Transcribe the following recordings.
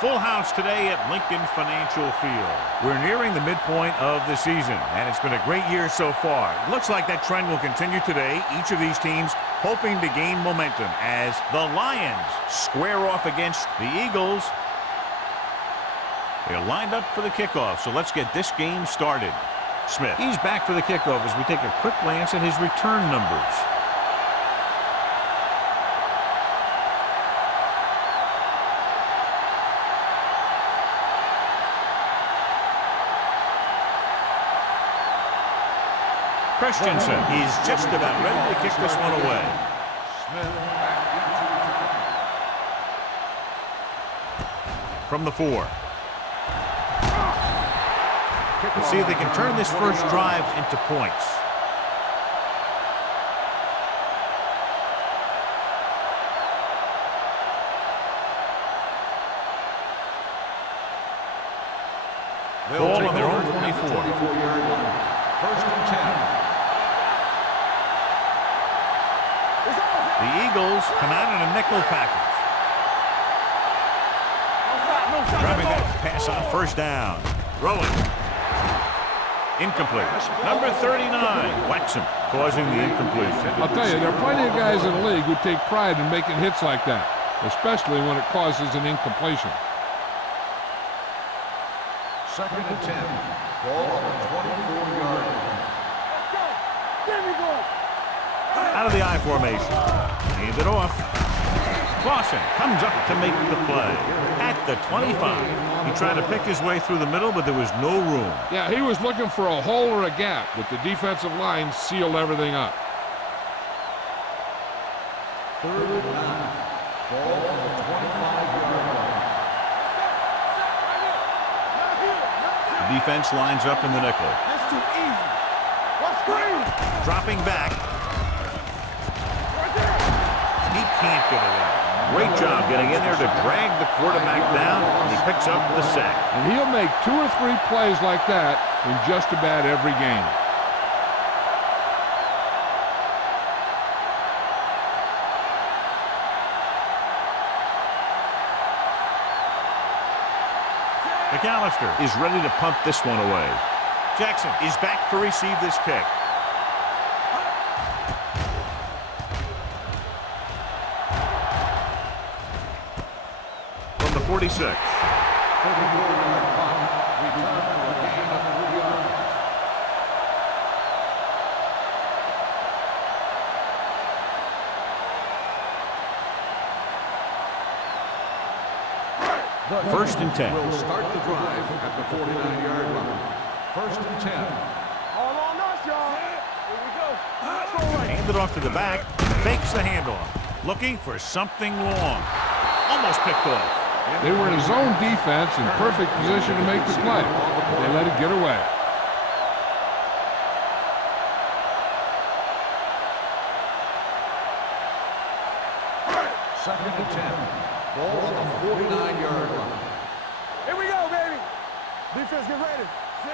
full house today at Lincoln Financial Field. We're nearing the midpoint of the season, and it's been a great year so far. It looks like that trend will continue today. Each of these teams hoping to gain momentum as the Lions square off against the Eagles. They're lined up for the kickoff, so let's get this game started. Smith, he's back for the kickoff as we take a quick glance at his return numbers. Christensen is just about ready to kick this one away. From the 4. Let's see if they can turn this first drive into points. Ball on their own 24. 24-yard line. First and 10. The Eagles come out in a nickel package. Driving that pass on first down. Rolling. Incomplete. Number 39, Waxham, causing the incompletion. I'll tell you, there are plenty of guys in the league who take pride in making hits like that, especially when it causes an incompletion. Second and 10. Ball on the 24-yard line. Out of the I formation. Hand it off. Clausen comes up to make the play. At the 25. He tried to pick his way through the middle, but there was no room. Yeah, he was looking for a hole or a gap, but the defensive line sealed everything up. Third and 9. Ball on the 25-yard line. The defense lines up in the nickel. That's too easy. What's green? Dropping back. He can't get away. Great job getting in there to drag the quarterback down, and he picks up the sack. And he'll make 2 or 3 plays like that in just about every game. McAllister is ready to punt this one away. Jackson is back to receive this kick. From the 46. 34-yard punt. Return for a gain of 3 yards. First and 10. Will start the drive at the 49-yard line. First and 10. All on us, y'all. Here we go. Hand it off to the back. Fakes the handoff. Looking for something long. Almost picked off. They were in a zone defense in perfect position to make the play. They let it get away. Second and 10. Ball on the 49-yard line. Here we go, baby. Defense, get ready.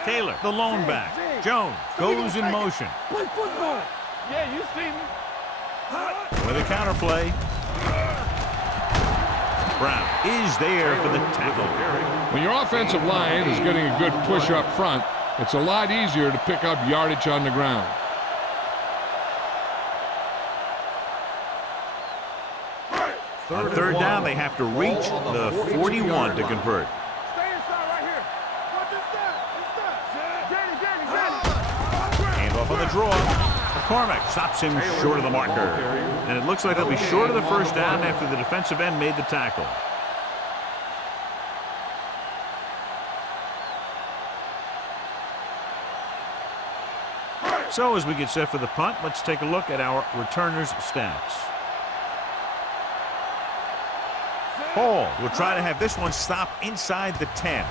Taylor, the lone back. Jones goes in motion. Play football. Yeah, you see me. With a counter play. Brown is there for the tackle. When your offensive line is getting a good push up front, it's a lot easier to pick up yardage on the ground. On third down, they have to reach the 41 to convert. Stay inside right here. Watch inside. Danny. Hand off on the draw. McCormick stops him short of the marker. And it looks like they'll be short of the first down after the defensive end made the tackle. So as we get set for the punt, let's take a look at our returners' stats. Hall will try to have this one stop inside the 10.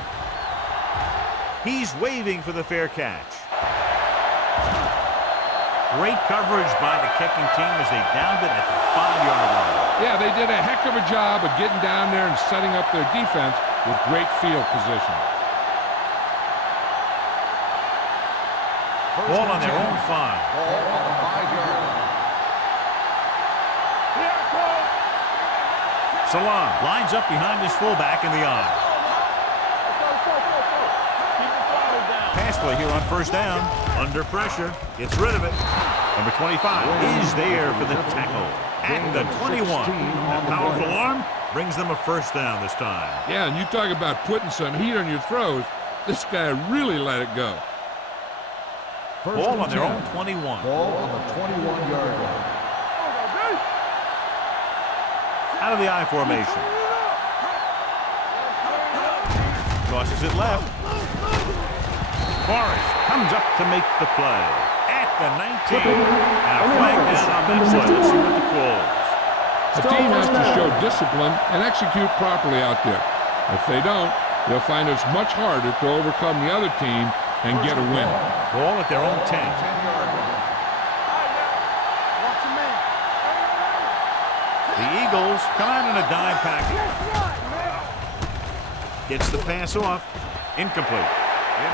He's waving for the fair catch. Great coverage by the kicking team as they downed it at the 5-yard line. Yeah, they did a heck of a job of getting down there and setting up their defense with great field position. Ball on their own 5. Ball on the 5-yard line. Salon lines up behind his fullback in the eye. Pass play here on first down. Under pressure. Gets rid of it. Number 25 is there for the tackle. At the 21. That powerful arm brings them a first down this time. Yeah, and you talk about putting some heat on your throws. This guy really let it go. Ball on their own 21. Ball on the 21-yard line. Out of the I formation. Crosses it left. Forrest comes up to make the play. At the 19. And a flag down on that play. Let's see what the call is. A team has to show discipline and execute properly out there. If they don't, they'll find it's much harder to overcome the other team and get a win. Ball at their own 10. 10-yard line. The Eagles come out in a dime package. Gets the pass off. Incomplete.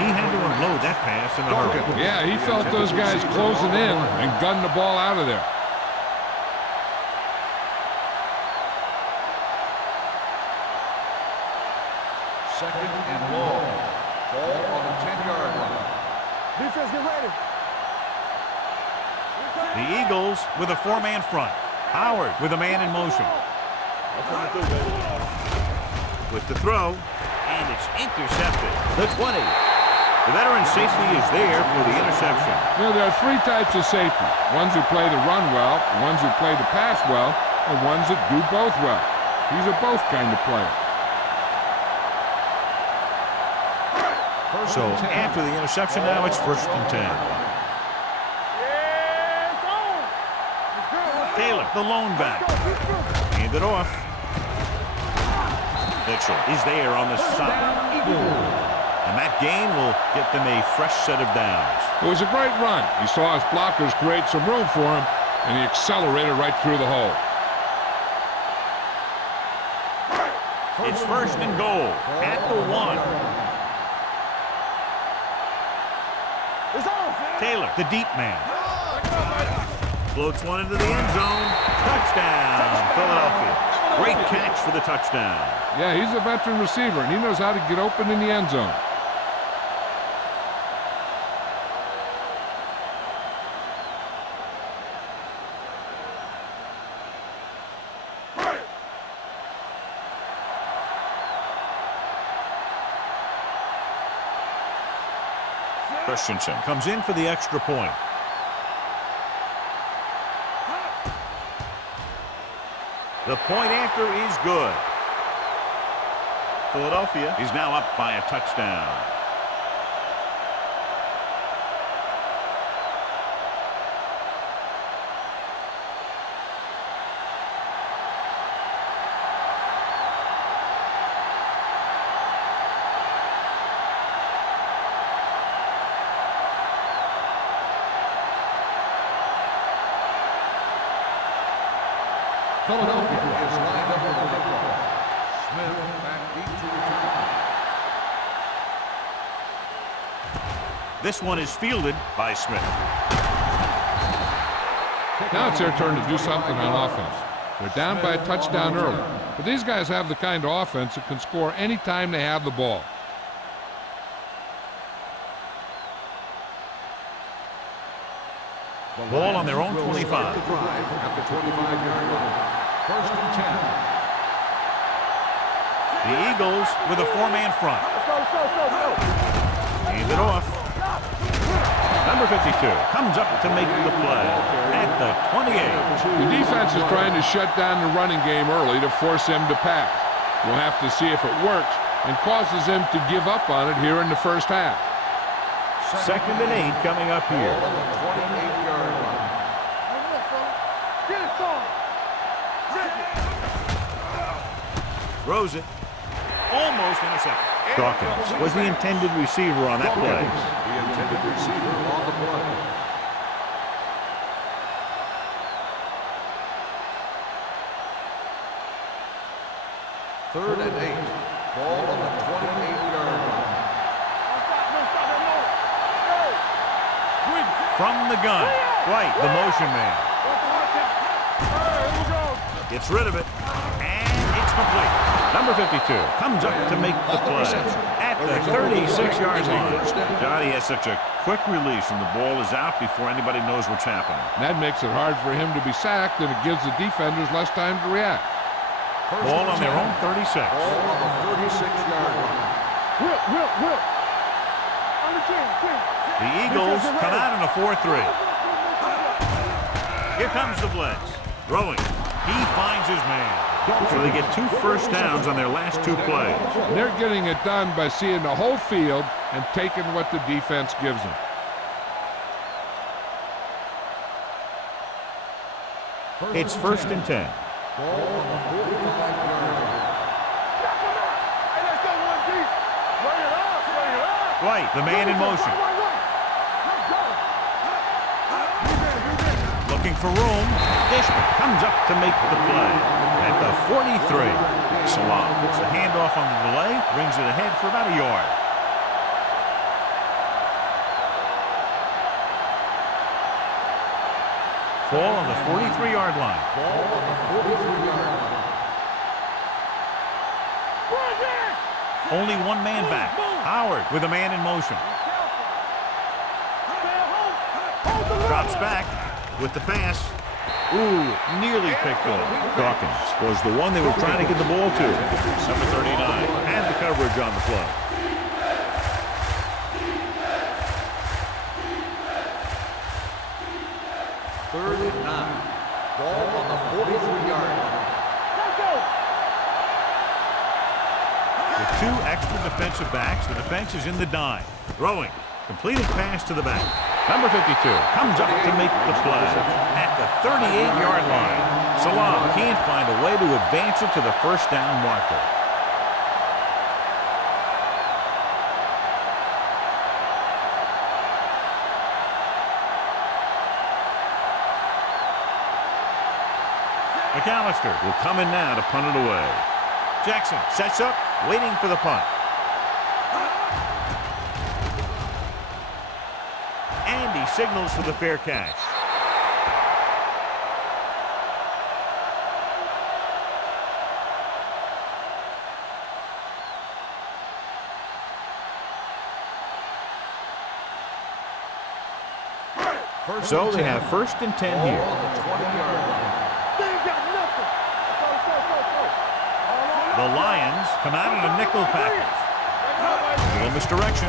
He had to unload that pass in a hurry. Yeah, he felt those guys closing in and gunned the ball out of there. Second and long. Ball on the 10-yard line. Defense, get ready. The Eagles with a four-man front. Howard with a man in motion. With the throw, and it's intercepted. The 20. The veteran safety is there for the interception. You know, there are three types of safety. Ones who play the run well, ones who play the pass well, and ones that do both well. He's a both kind of player. So after the interception now, it's 1st and 10. Taylor, the lone back. Hand it off. Mitchell is there on the stop. And that gain will get them a fresh set of downs. It was a great run. He saw his blockers create some room for him, and he accelerated right through the hole. It's 1st and goal at the 1. Taylor, the deep man. Floats one into the end zone. Touchdown, Philadelphia. Great catch for the touchdown. Yeah, he's a veteran receiver, and he knows how to get open in the end zone. Christensen comes in for the extra point. The point after is good. Philadelphia is now up by a touchdown. Philadelphia is lined up with the football. Smith back deep to return. This one is fielded by Smith. Now it's their turn to do something on offense. They're down by a touchdown early, but these guys have the kind of offense that can score any time they have the ball. Ball on their own 25. At the 25-yard line. 1st and 10. The Eagles with a four-man front. Hand it off. Number 52 comes up to make the play at the 28. The defense is trying to shut down the running game early to force him to pass. We'll have to see if it works and causes him to give up on it here in the first half. 2nd and 8 coming up here. On the 28-yard line. Throws it. Almost intercepted. Dawkins was the intended receiver on that play. The intended receiver on the play. Third and 8. Ball on the 28-yard line. From the gun. Right, the motion man. Gets rid of it. And it's It's complete. Number 52 comes up to make the play at the 36-yard line. Johnny has such a quick release, and the ball is out before anybody knows what's happening. That makes it hard for him to be sacked, and it gives the defenders less time to react. Ball on their own 36. Ball on the 36-yard line. Whip. On the chin. The Eagles come out in a 4-3. Here comes the blitz. Throwing. He finds his man. So they get 2 first downs on their last 2 plays. And they're getting it done by seeing the whole field and taking what the defense gives them. It's 1st and 10. Ball on the 45-yard line. Hey, let's go, 1 deep. Bring it up. White, the man in motion. Let's go. Looking for room. Dishman comes up to make the play at the 43. Salam gets the handoff on the delay, brings it ahead for about a yard. Ball on the 43-yard line. Ball on the 43-yard line. Only 1 man back. Howard with a man in motion. Drops back with the pass. Ooh, nearly picked off. Dawkins was the one they were trying to get the ball to. Number 39 had the coverage on the play. Third and 9. Ball on the 43-yard line. With 2 extra defensive backs, the defense is in the dime. Throwing. Completed pass to the back. Number 52 comes up to make the play at the 38-yard line. Salam can't find a way to advance it to the first down marker. McAllister will come in now to punt it away. Jackson sets up, waiting for the punt. And he signals for the fair catch. So they have 1st and 10 here. Ball on the 20-yard line. The Lions come out in a nickel package. A little misdirection.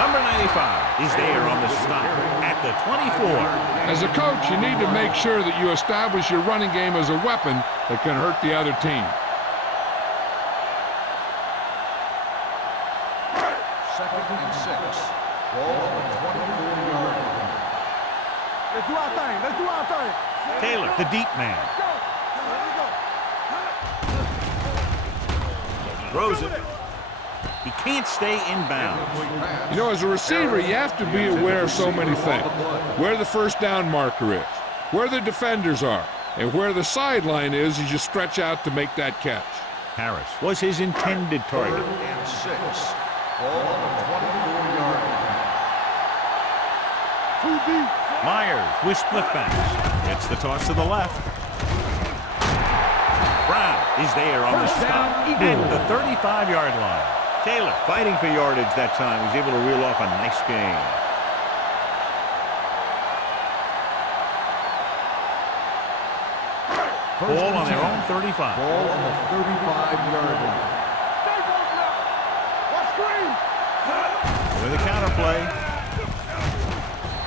Number 95 is there on the stop at the 24. As a coach, you need to make sure that you establish your running game as a weapon that can hurt the other team. 2nd and 6. Ball on the 24-yard line. Let's do our thing. Taylor, the deep man. Throws it. He can't stay in bounds. You know, as a receiver, you have to be aware of so many things. Where the first down marker is, where the defenders are, and where the sideline is as you stretch out to make that catch. Harris was his intended target. 3rd and 6. Ball on the 24-yard line. Too deep. Myers with split backs. Gets the toss to the left. Brown is there on the stop at the 35-yard line. Taylor fighting for yardage that time. He's able to reel off a nice gain. Ball on their own 35. Ball on the 35-yard line. With a counterplay.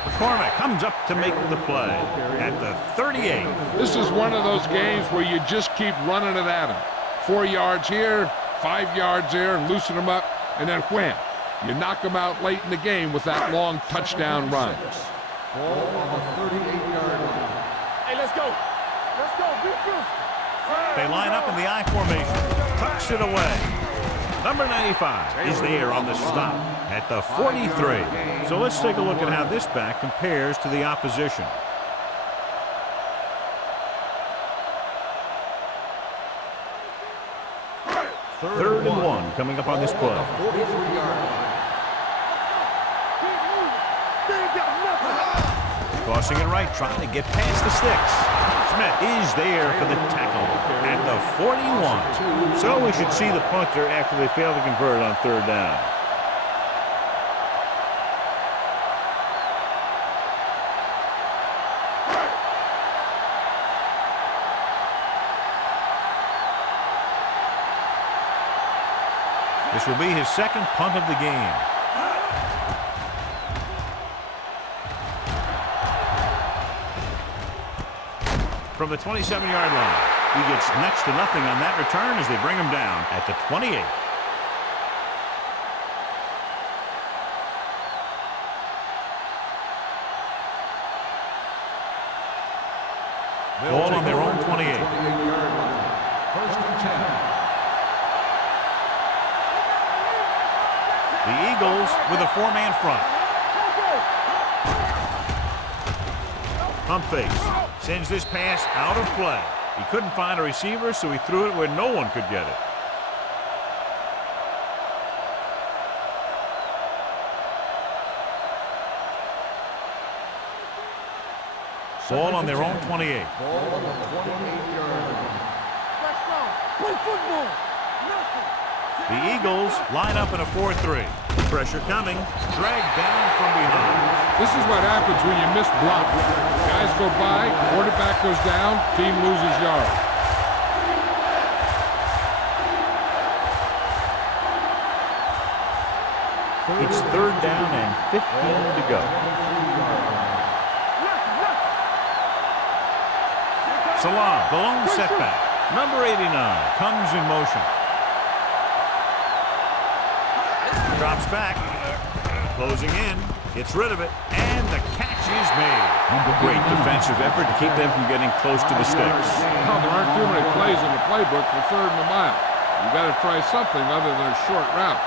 McCormick comes up to make the play at the 38. This is one of those games where you just keep running it at them. 4 yards here, 5 yards there, and loosen them up, and then wham. You knock them out late in the game with that long touchdown run. Ball on the 38-yard line. Hey, let's go. They line up in the I formation. Tucks it away. Number 95 is there on the stop at the 43. So let's take a look at how this back compares to the opposition. Third and 1 coming up on this play. 43-yard line. Crossing it right, trying to get past the sticks. Smith is there for the tackle at the 41. So we should see the punter after they fail to convert on third down. This will be his second punt of the game. From the 27-yard line, he gets next to nothing on that return as they bring him down at the 28. Ball on their own 28. First and 10. The Eagles with a four-man front. Pump fakes. Sends this pass out of play. He couldn't find a receiver, so he threw it where no one could get it. Ball on their own 28. Ball on the 28-yard line. Play football. The Eagles line up in a 4-3. Pressure coming. Dragged down from behind. This is what happens when you miss block. Guys go by, quarterback goes down, team loses yards. It's third down and 15 to go. Salam, the lone setback. Number 89 comes in motion. Drops back. Closing in. Gets rid of it. And the catch is made. Great defensive effort to keep them from getting close to the sticks. Well, there aren't too many plays in the playbook for third and a mile. You got to try something other than a short route.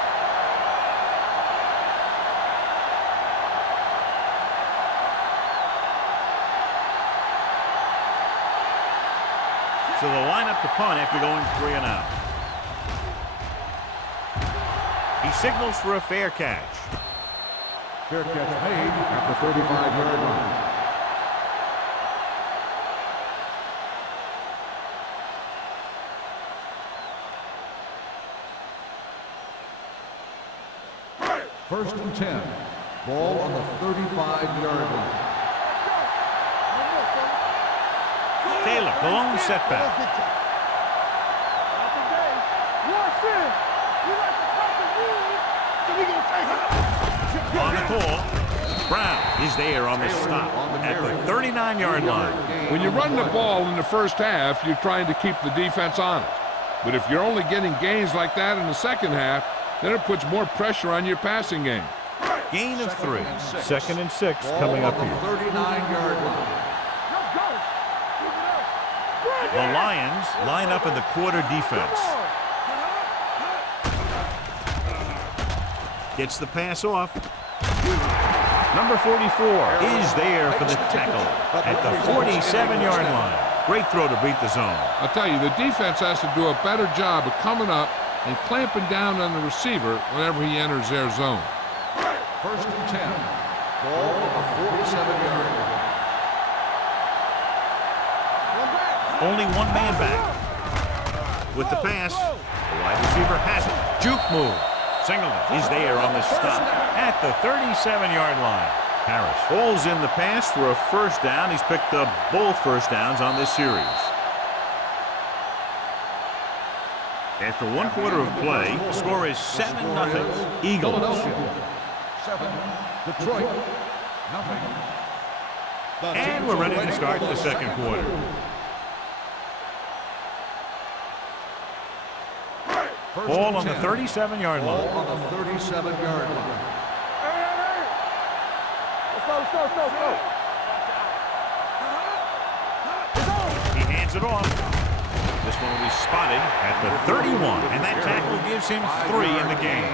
So they'll line up the punt after going 3 and out. He signals for a fair catch. Fair catch made at the 35-yard line. First and 10. Ball on the 35-yard line. Taylor, the lone setback. On the call, Brown is there on the stop at the 39-yard line. When you run the ball in the first half, you're trying to keep the defense honest. But if you're only getting gains like that in the second half, then it puts more pressure on your passing game. Gain of 3. Second and 6 coming up here. 39-yard line. The Lions line up in the quarter defense. Gets the pass off. Number 44 is there for the tackle at the 47-yard line. Great throw to beat the zone. I'll tell you, the defense has to do a better job of coming up and clamping down on the receiver whenever he enters their zone. First and 10. Ball on the 47-yard line. Only one man back. With the pass, the wide receiver has it. Juke move. Singleton is there on the stop at the 37-yard line. Harris falls in the pass for a first down. He's picked up both first downs on this series. After 1 quarter of play, the score is 7-0 Eagles. Philadelphia 7, Detroit 0. And we're ready to start the second quarter. Ball on the 37-yard line. Ball on the 37-yard line. Let's go. He hands it off. This one will be spotted at the 31, and that tackle gives him 3 in the game.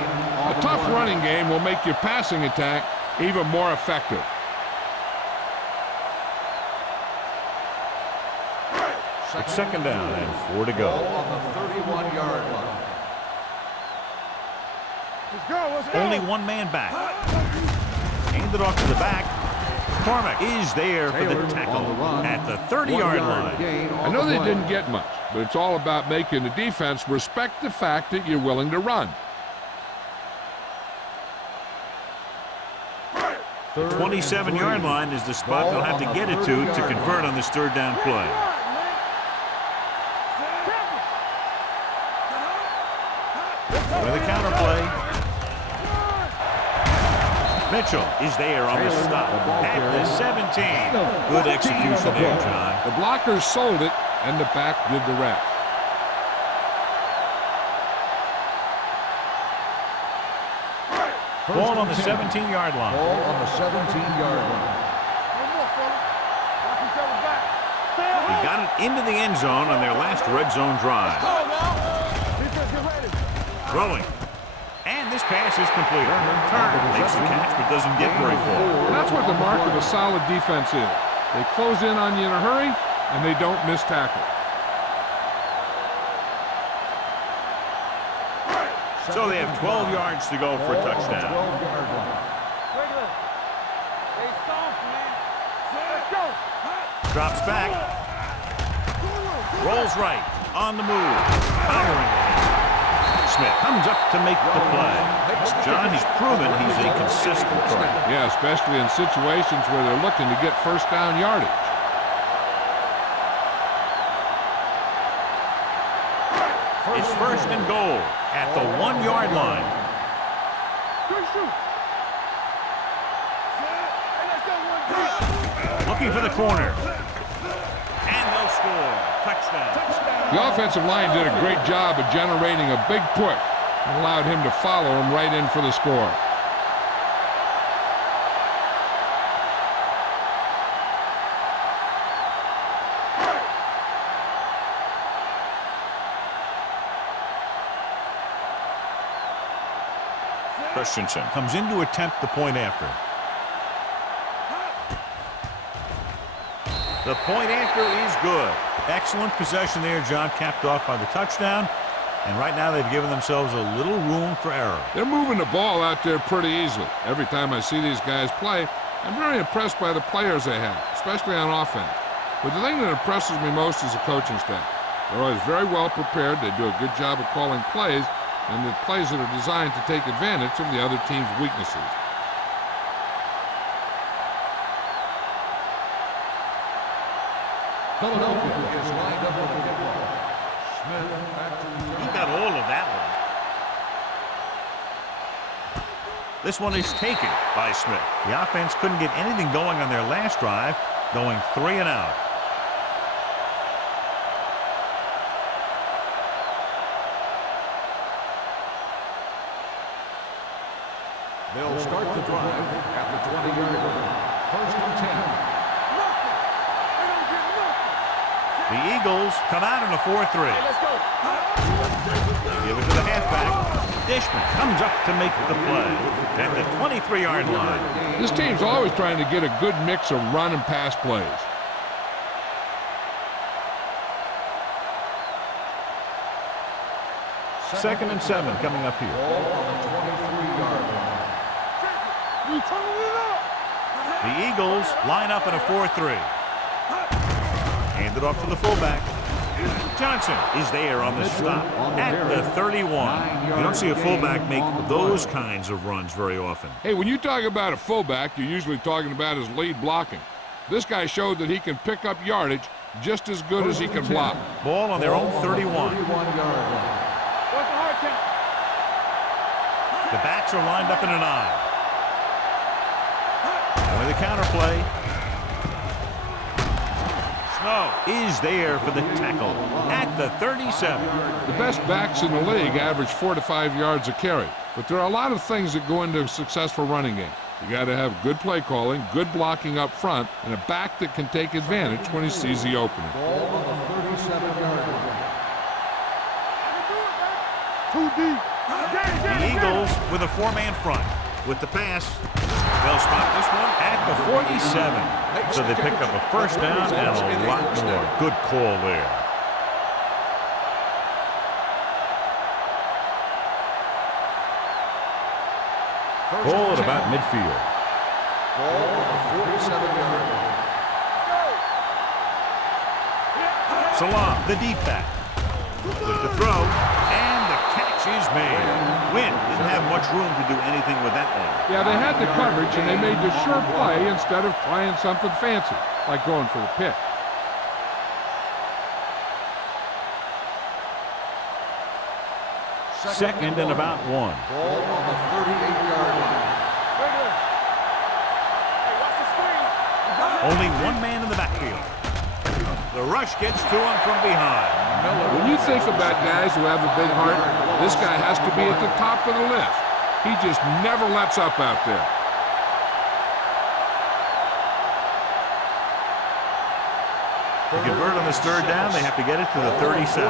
A tough running game will make your passing attack even more effective. It's second down and 4 to go. Ball on the 31-yard line. Let's go. Only one man back. Hand it off to the back. McCormick is there for the tackle at the 30-yard line. I know they didn't get much, but it's all about making the defense respect the fact that you're willing to run. The 27-yard line is the spot they'll have to get it to convert on this third down play. With a counter play. Mitchell is there on the stop at the 17. Good execution there, John. The blockers sold it, and the back did the rest. Ball on the 17-yard line. Ball on the 17-yard line. He got it into the end zone on their last red zone drive. Throwing. And this pass is complete. Turner makes the catch but doesn't get very far. That's what the mark of a solid defense is. They close in on you in a hurry, and they don't miss tackle. So they have 12 yards to go for a touchdown. Drops back. Rolls right. On the move. Powering. Smith comes up to make the play. John, he's proven he's a consistent threat. Yeah, especially in situations where they're looking to get first down yardage. It's first and goal at the 1-yard line. Looking for the corner. And they'll score. Touchdown. The offensive line did a great job of generating a big push and allowed him to follow him right in for the score. Christensen comes in to attempt the point after. The point after is good. Excellent possession there, John, capped off by the touchdown. And right now they've given themselves a little room for error. They're moving the ball out there pretty easily. Every time I see these guys play, I'm very impressed by the players they have, especially on offense. But the thing that impresses me most is the coaching staff. They're always very well prepared. They do a good job of calling plays, and the plays that are designed to take advantage of the other team's weaknesses. Philadelphia is lined up for the kickoff. Smith back to the He got all of that one. This one is taken by Smith. The offense couldn't get anything going on their last drive, going 3 and out. They'll start the drive at the 20-yard line. First and 10. The Eagles come out in a 4-3. They give it to the halfback. Dishman comes up to make the play at the 23-yard line. This team's always trying to get a good mix of run and pass plays. Second and 7 coming up here. Ball on the 23-yard line. The Eagles line up in a 4-3. Hand it off to the fullback. Johnson is there on the stop at the 31. You don't see a fullback make those kinds of runs very often. Hey, when you talk about a fullback, you're usually talking about his lead blocking. This guy showed that he can pick up yardage just as good as he can block. Ball on their own 31. 31-yard line. The backs are lined up in an I. With a counter play. Snow is there for the tackle at the 37. The best backs in the league average 4 to 5 yards a carry. But there are a lot of things that go into a successful running game. You got to have good play calling, good blocking up front, and a back that can take advantage when he sees the opening. Ball on the 37-yard line. The Eagles with a 4-man front. With the pass, they'll stop this one at the 47. So they pick up a first down and a lot more. Good call there. Ball at about midfield. Ball on the 47-yard line. Salam, the deep back. With the throw, and the catch is made. Wynn didn't have much room to do anything with that one. Yeah, they had the coverage, and they made the sure play instead of trying something fancy, like going for the pick. Second and about 1. Ball on the 38-yard line. Only one man in the backfield. The rush gets to him from behind. When you think about guys who have a big heart, this guy has to be at the top of the list. He just never lets up out there. To convert on this third down, they have to get it to the 37.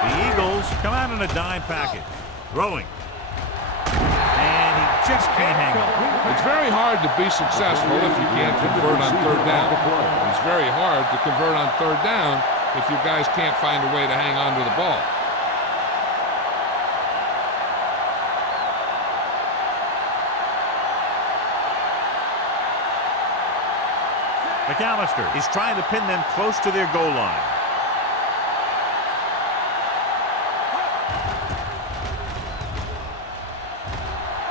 The Eagles come out in a dime package. Throwing. And he just can't hang on. It's very hard to be successful if you can't convert on third down. It's very hard to convert on third down if you guys can't find a way to hang on to the ball. McAllister is trying to pin them close to their goal line.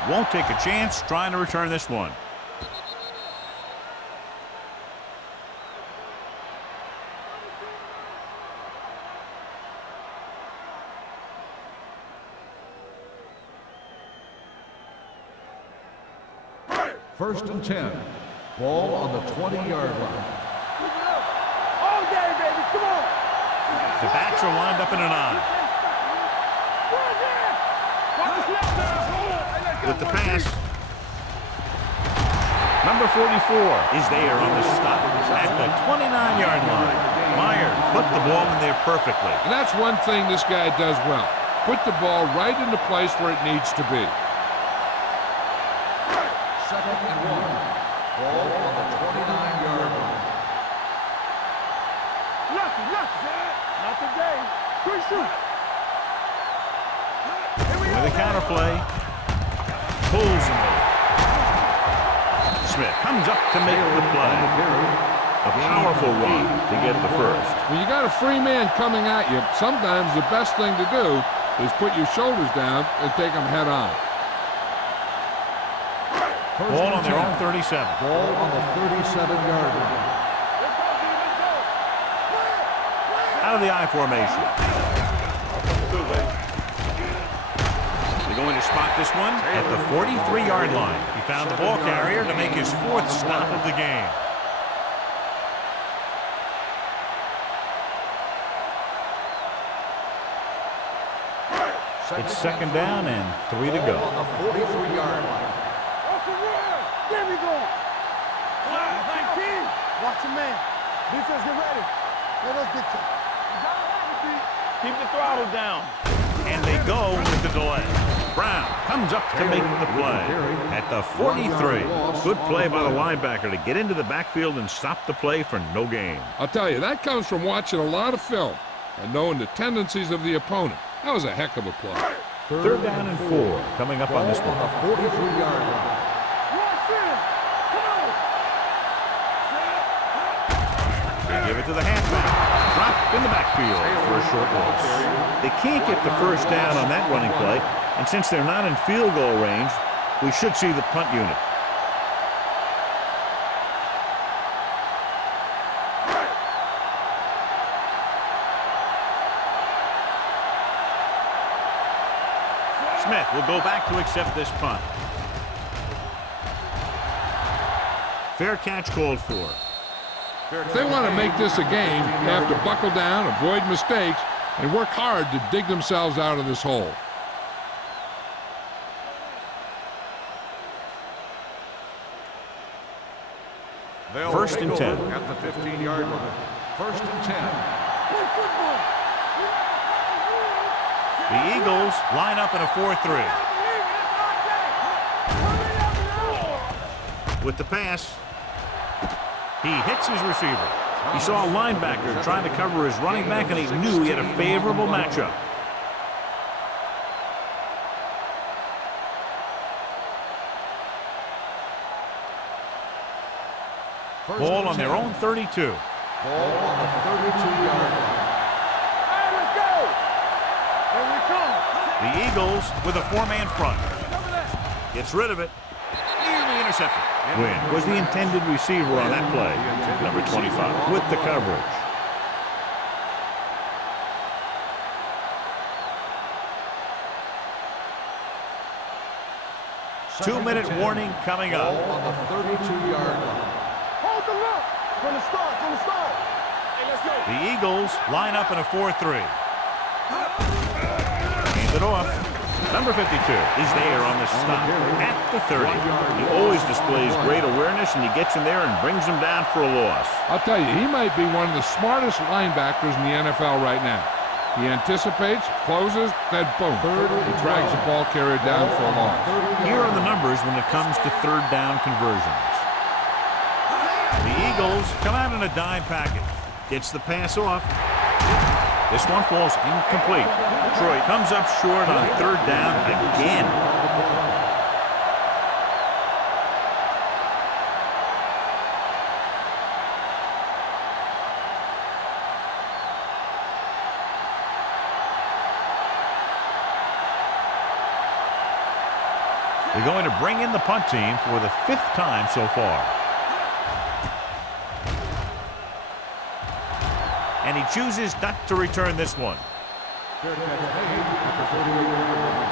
Won't take a chance trying to return this one. First and 10. Ball on the 20-yard line. All day, baby. Come on. The backs are lined up in an I. With the pass. Number 44 is there on the stop at the 29-yard line. Myers put the ball in there perfectly. And that's one thing this guy does well. Put the ball right in the place where it needs to be. Second and 1. Ball on the 29-yard line. Lucky, not today. Good shoot. With a counter play. Pulls him over. Smith comes up to make the play. A powerful run to get the first. When you got a free man coming at you, sometimes the best thing to do is put your shoulders down and take them head on. Ball on their own 37. Ball on the 37-yard line. Out of the I formation. They're going to spot this one at the 43-yard line. He found the ball carrier to make his 4th stop of the game. It's second down and 3 to go. On the 43-yard line. There we go. Watch your man. Defense, get ready. Let us get you. Keep the throttle down. And they go with the delay. Brown comes up to make the play at the 43. Good play by the linebacker to get into the backfield and stop the play for no gain. I'll tell you, that comes from watching a lot of film and knowing the tendencies of the opponent. That was a heck of a play. Third down and 4 coming up on this one. On the 43-yard line. They give it to the halfback. Dropped in the backfield for a short loss. They can't get the first down on that running play, and since they're not in field goal range, we should see the punt unit. Smith will go back to accept this punt. Fair catch called for. If they want to make this a game, they have to buckle down, avoid mistakes, and work hard to dig themselves out of this hole. First and 10. At the 15-yard line. First and 10. The Eagles line up in a 4-3. With the pass, he hits his receiver. He saw a linebacker trying to cover his running back, and he knew he had a favorable matchup. Ball on their own 32. Ball on the 32-yard line. Hey, let's go. Here we come. The Eagles with a four-man front. Gets rid of it. Nearly intercepted. Wynn was the intended receiver on that play. Number 25 with the coverage. 2-minute warning coming up. Ball on the 32-yard line. Hold the look. From the start, from the start. Hey, let's go. The Eagles line up in a 4-3. Hands it off. Number 52 is there on the stop at the 30. He always displays great awareness, and he gets in there and brings them down for a loss. I'll tell you, he might be one of the smartest linebackers in the NFL right now. He anticipates, closes, then boom, he drags the ball carrier down for a loss. Here are the numbers when it comes to third down conversions. The Eagles come out in a dime package. Gets the pass off. This one falls incomplete. Detroit comes up short on third down again. They're going to bring in the punt team for the 5th time so far. And he chooses not to return this one. Fair catch made at the 48-yard line.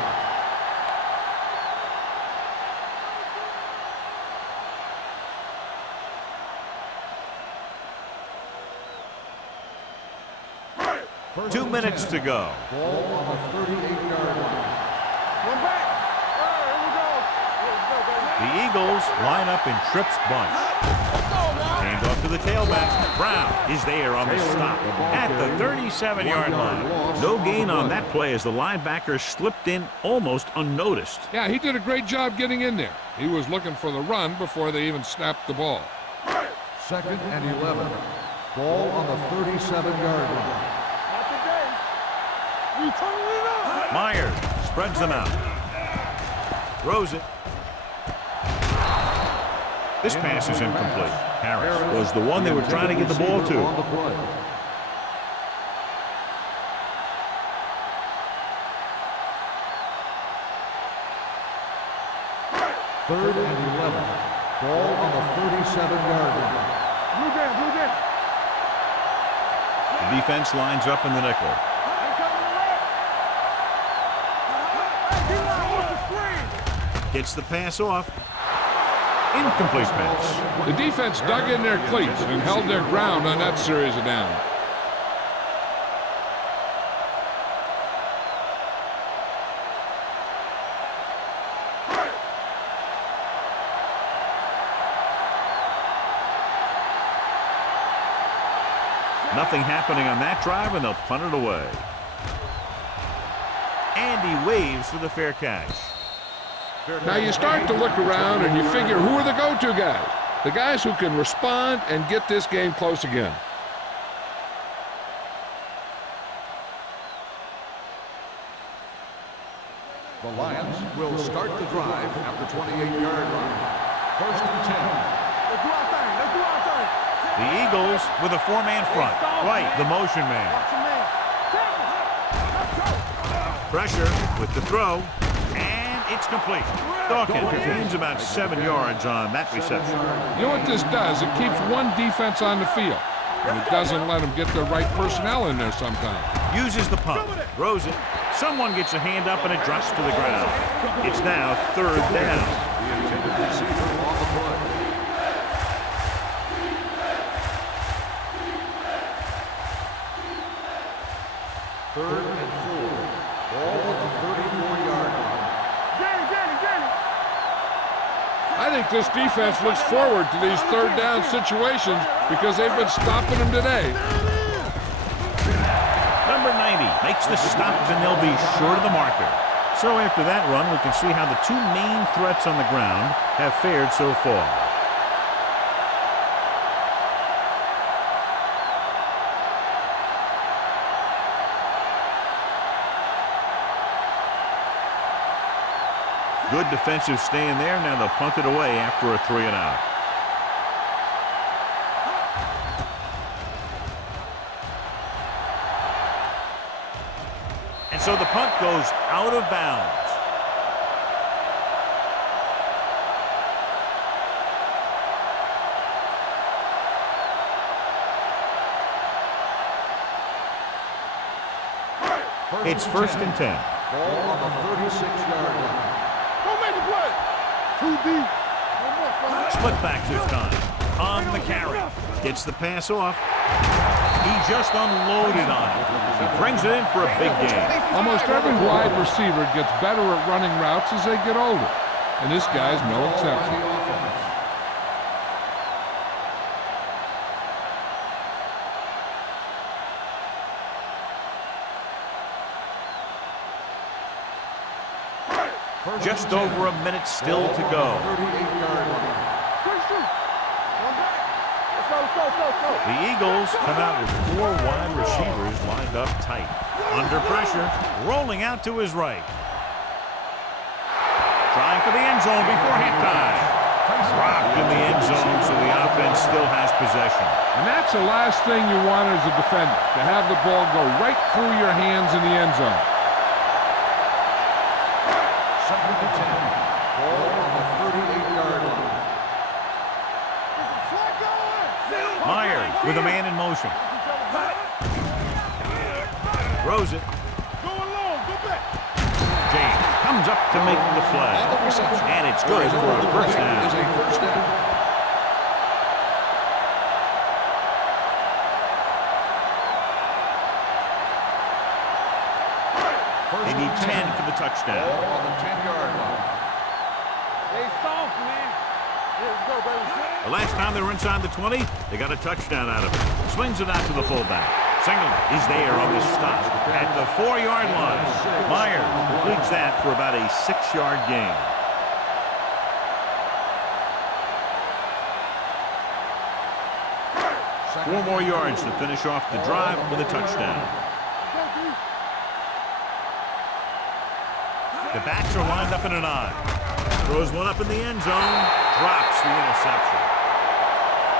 First 2 and minutes 10. to go. Ball on the 38-yard line. One back. Here we go. The Eagles line up in trips bunch. Hand off to the tailback. Brown is there on the stop at the 37-yard line. No gain on that play as the linebacker slipped in almost unnoticed. Yeah, he did a great job getting in there. He was looking for the run before they even snapped the ball. 2nd and 11. Ball on the 37-yard line. Not today. We turning it up. Myers spreads them out. Throws it. This pass is incomplete. Harris was the one they were trying to get the ball to. On the play. Third and 11. Ball on the 37-yard line. Blue down, blue down. The defense lines up in the nickel. I'm coming around. Hey, get out with the screen. Gets the pass off. Incomplete pass. The defense dug in their cleats and held their ground on that series of downs. Nothing happening on that drive, and they'll punt it away. And he waves for the fair catch. Now you start to look around and you figure, who are the go-to guys? The guys who can respond and get this game close again. The Lions will start the drive at the 28-yard line. 1st and 10. Let's do our thing. Let's do our thing. The Eagles with a four-man front. White, the motion man. Watch your man. Let's go. Pressure with the throw. And it's complete. Dawkins gains about 7 yards on that reception. You know what this does? It keeps one defense on the field. And it doesn't let them get the right personnel in there sometimes. Uses the punt. Throws it. Someone gets a hand up and it drops to the ground. It's now 3rd down. The intended receiver on the play. Third and 4. Ball on the 34-yard line. Get it. I think this defense looks forward to these third down situations because they've been stopping them today. Number 90 makes the stop, and they'll be short of the marker. So after that run, we can see how the two main threats on the ground have fared so far. Good defensive stand there. Now they'll punt it away after a 3-and-out. And so the punt goes out of bounds. It's first and 10. Ball on the 36-yard line. Don't make the play. Too deep. No more, son. Split back this time. On the carry. Gets the pass off. He just unloaded on it. He brings it in for a big gain. Almost every wide receiver gets better at running routes as they get older, and this guy's no exception. Just over a minute still to go. 38-yard line. The Eagles come out with 4 wide receivers lined up tight. Under pressure, rolling out to his right. Trying for the end zone before halftime. Dropped in the end zone, so the offense still has possession. And that's the last thing you want as a defender, to have the ball go right through your hands in the end zone. Second and 10. Ball on the 38-yard line. Myers with a man in motion. Throws it. Go along. Go back. James comes up to make the play. And it's good for a first down. Is a first down. They need 10 for the touchdown. Ball on the 10-yard line. They soft, man. Let's go, baby. The last time they were inside the 20, they got a touchdown out of it. Swings it out to the fullback. Singleton is there on the stop at the 4-yard line. Myers completes that for about a 6-yard gain. Four more yards to finish off the drive with a touchdown. The backs are lined up in an I. Throws one up in the end zone, drops the interception.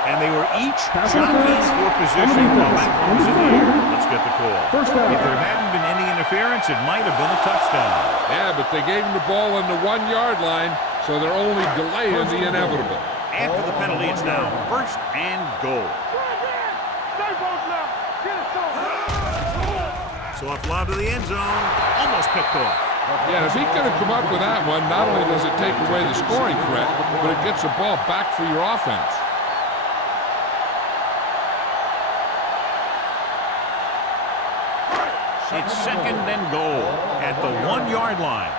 And they were each jockeys for position while that one was in the air. Let's get the call. If there hadn't been any interference, it might have been a touchdown. Yeah, but they gave him the ball on the 1-yard line, so they're only delaying the inevitable. After the penalty, it's now first and goal. So off lob to the end zone, almost picked off. Yeah, if he could have come up with that one, not only does it take away the scoring threat, but it gets the ball back for your offense. It's second and goal at the 1-yard line.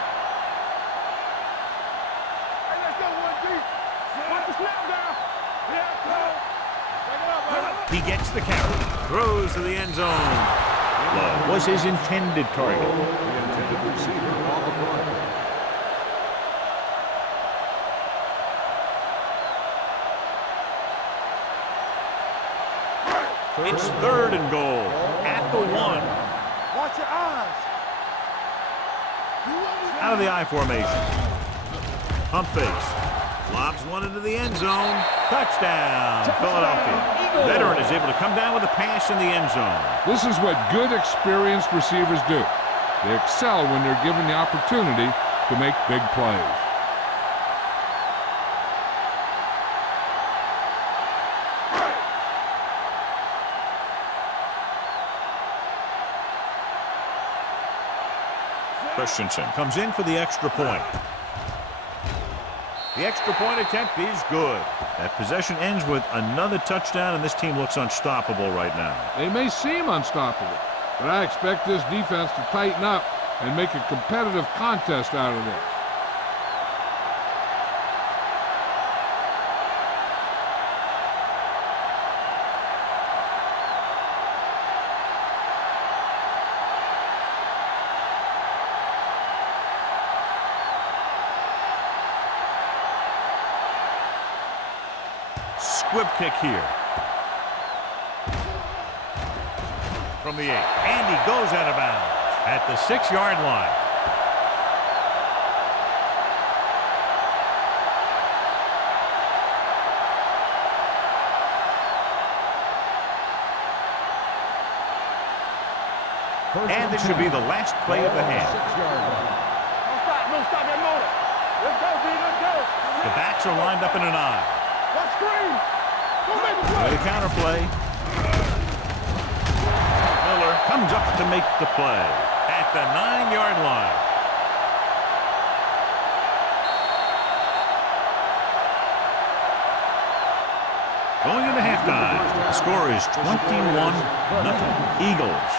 He gets the carry, throws to the end zone. Low was his intended target. The intended receiver on the play. It's third and goal at the 1. Watch your eyes. Out of the I formation. Pump fakes. Lobs one into the end zone. Touchdown, Philadelphia. Veteran is able to come down with a pass in the end zone. This is what good, experienced receivers do. They excel when they're given the opportunity to make big plays. Christensen comes in for the extra point. The extra point attempt is good. That possession ends with another touchdown, and this team looks unstoppable right now. They may seem unstoppable, but I expect this defense to tighten up and make a competitive contest out of this. Squib kick here. From the 8. And he goes out of bounds at the 6-yard line. And this should be the last play of the half. Don't stop that motor. Let's go, B, let's go. The backs are lined up in an I. Let's screen. Go make a play. The counter play. Miller comes up to make the play at the 9-yard line. Going into halftime, the score is 21-0 Eagles.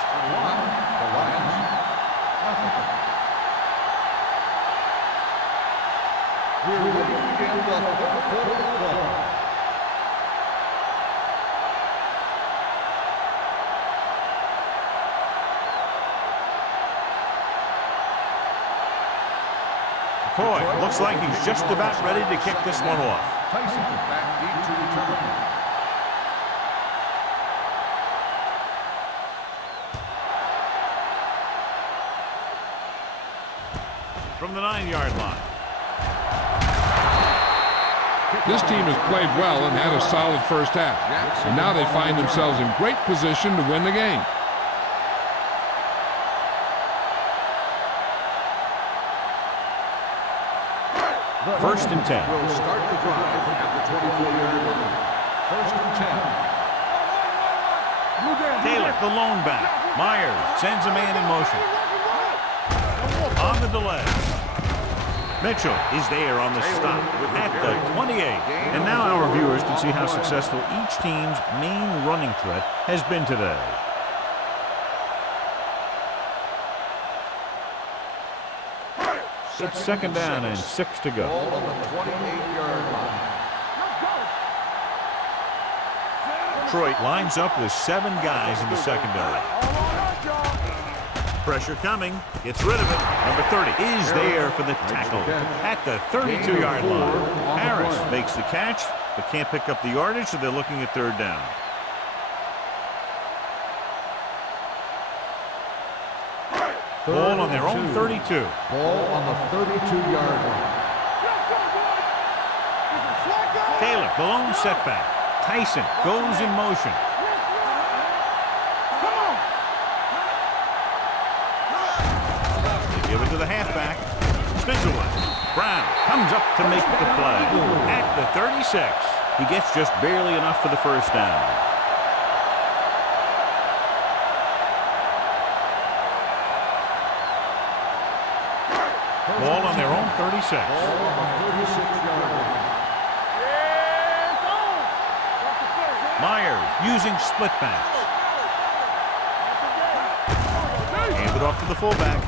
We're ready to begin the third quarter of play. McCoy looks like he's just about ready to kick this one off. Tyson back deep to return. From the 9-yard line. This team has played well and had a solid first half. And now they find themselves in great position to win the game. First and 10. Will start the drive at the 24-yard line. First and 10. Taylor, the lone back. Myers sends a man in motion. On the delay. Mitchell is there on the stop at the 28. And now our viewers can see how successful each team's main running threat has been today. It's second down and 6 to go. Ball on the 28-yard line. Detroit lines up with 7 guys in the secondary. Pressure coming. Gets rid of it. Number 30 is there for the tackle at the 32-yard line. Harris makes the catch, but can't pick up the yardage, so they're looking at third down. Ball on their own 32. Ball on the 32-yard line. Taylor, the lone setback. Tyson goes in motion. They give it to the halfback. Spins away. Brown comes up to make the play at the 36. He gets just barely enough for the first down. Ball on their own 36. Ball on the 36-yard line. Myers using split backs. Hand it off to the fullback.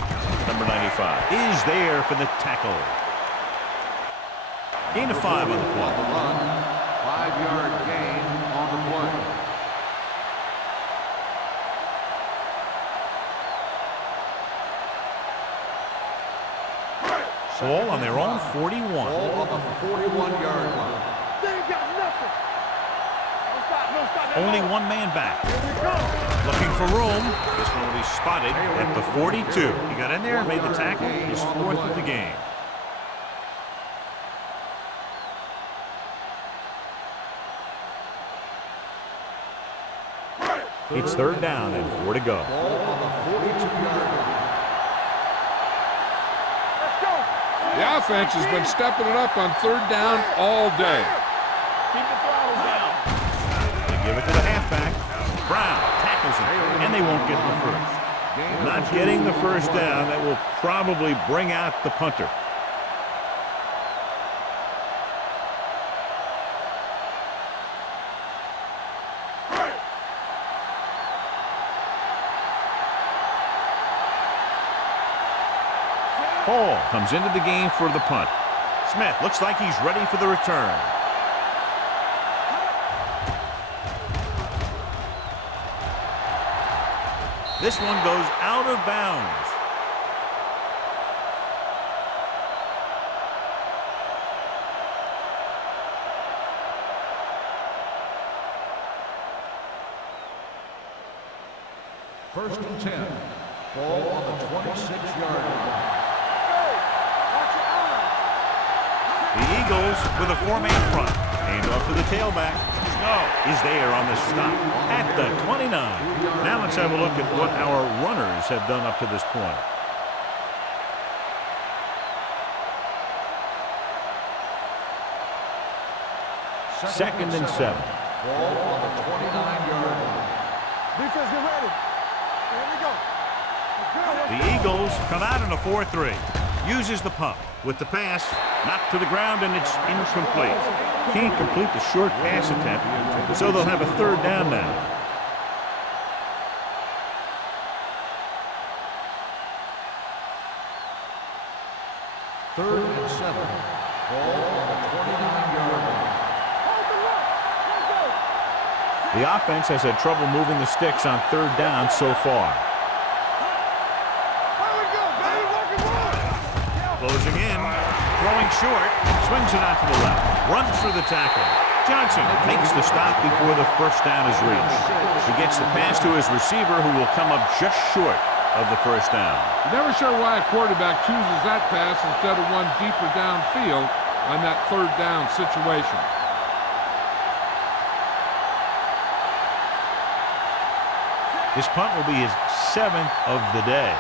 Number 95 is there for the tackle. Gain of 5 on the play. On the run, 5-yard gain on the play. Ball on their own 41. Ball on the 41-yard line. They ain't got nothing. Don't stop that Only motor. one man back. Here we go. Looking for room. This one will be spotted at the 42. He got in there and made the tackle. His 4th of the game. It's third down and 4 to go. Ball on the 42-yard line. Let's go. The offense has been stepping it up on third down all day. Keep the throttle down. They give it to the halfback. Brown tackles him, and they won't get the first. Not getting the first down, that will probably bring out the punter. Hall comes into the game for the punt. Smith looks like he's ready for the return. This one goes out of bounds. First and 10. Ball on the 26-yard line. The Eagles with a 4-man front. And off to the tailback. Snow is there on the stop at the 29. Now let's have a look at what our runners have done up to this point. Second and 7. Ball on the 29-yard line. Defense, get ready. Here we go. The Eagles come out in a 4-3. Uses the pump with the pass knocked to the ground, and it's incomplete. Can't complete the short pass attempt, so they'll have a third down now. Third and 7. Ball on the 29-yard line. The offense has had trouble moving the sticks on third down so far. Closing in, throwing short, swings it out to the left, runs through the tackle. Johnson makes the stop before the first down is reached. He gets the pass to his receiver, who will come up just short of the first down. Never sure why a quarterback chooses that pass instead of one deeper downfield on that third down situation. This punt will be his 7th of the day.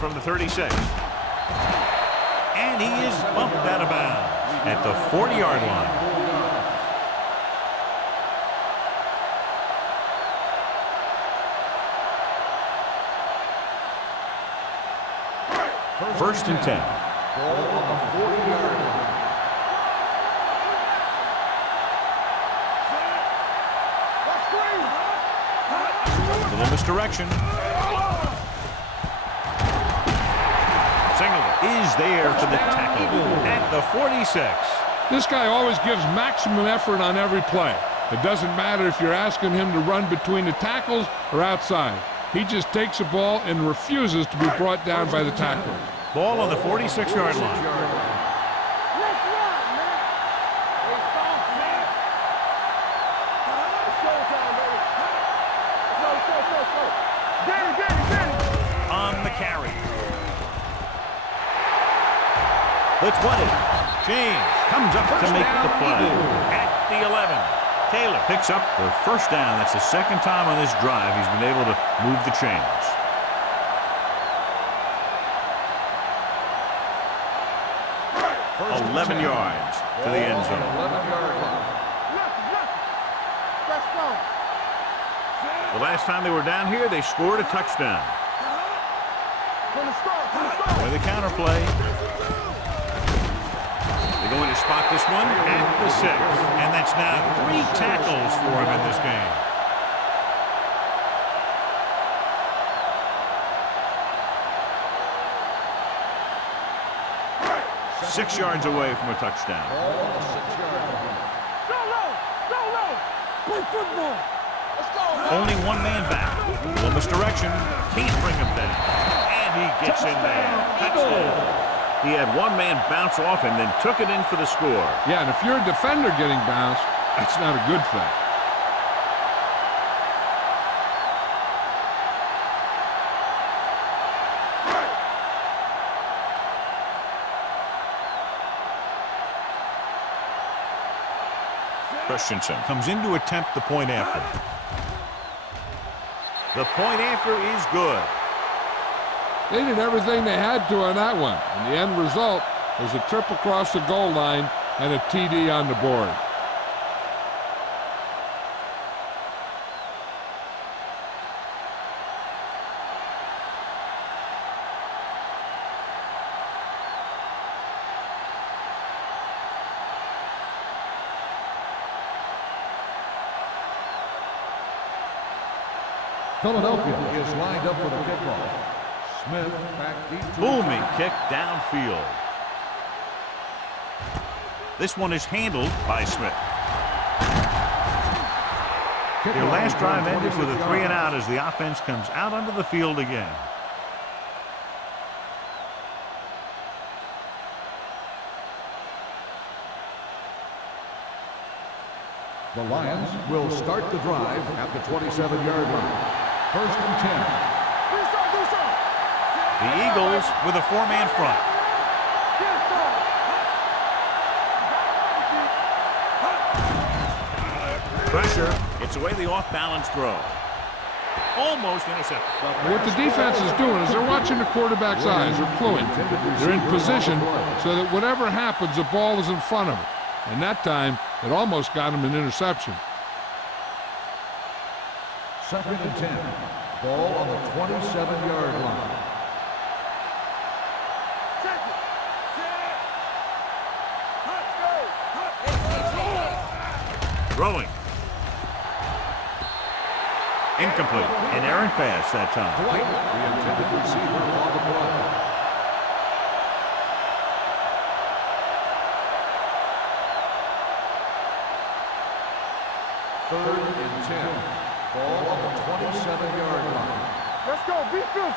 From the 36. And he is bumped out of bounds at the 40-yard line. First and 10. Ball on the 40-yard line. A little misdirection. Singleton is there for the tackle at the 46. This guy always gives maximum effort on every play. It doesn't matter if you're asking him to run between the tackles or outside. He just takes the ball and refuses to be brought down by the tackle. Ball on the 46-yard line. On the carry. The 20. James comes up to make the play at the 11. Taylor picks up the first down. That's the second time on this drive he's been able to move the chains. First 11 yards to the end zone. 11-yard line. The last time they were down here, they scored a touchdown. With a counter play. They're going to spot this one at the 6. And that's now 3 tackles for him in this game. Six yards away from a touchdown. Ball on the 6-yard line. Play football. Let's go. Only one man back. A little misdirection. Can't bring him down. And he gets in there. Touchdown. He had one man bounce off and then took it in for the score. Yeah, and if you're a defender getting bounced, that's not a good thing. Christensen comes in to attempt the point after. The point after is good. They did everything they had to on that one, and the end result was a trip across the goal line and a TD on the board. Philadelphia is lined up for the kickoff. Smith back deep to Booming kick downfield. This one is handled by Smith. Their last drive ended with a 3-and-out as the offense comes out onto the field again. The Lions will start the drive at the 27-yard line. First and 10. The Eagles with a four-man front. Pressure. It's away the off-balance throw. Almost intercepted. What the defense is doing is they're watching the quarterback's eyes. They're cluing. They're in position so that whatever happens, the ball is in front of them. And that time, it almost got him an interception. Second and 10. Ball on the 27-yard line. Throwing. Incomplete. An errant pass that time. Dwight, the intended receiver on the play. Third and 10. Ball on the 27-yard line. Let's go. Be physical.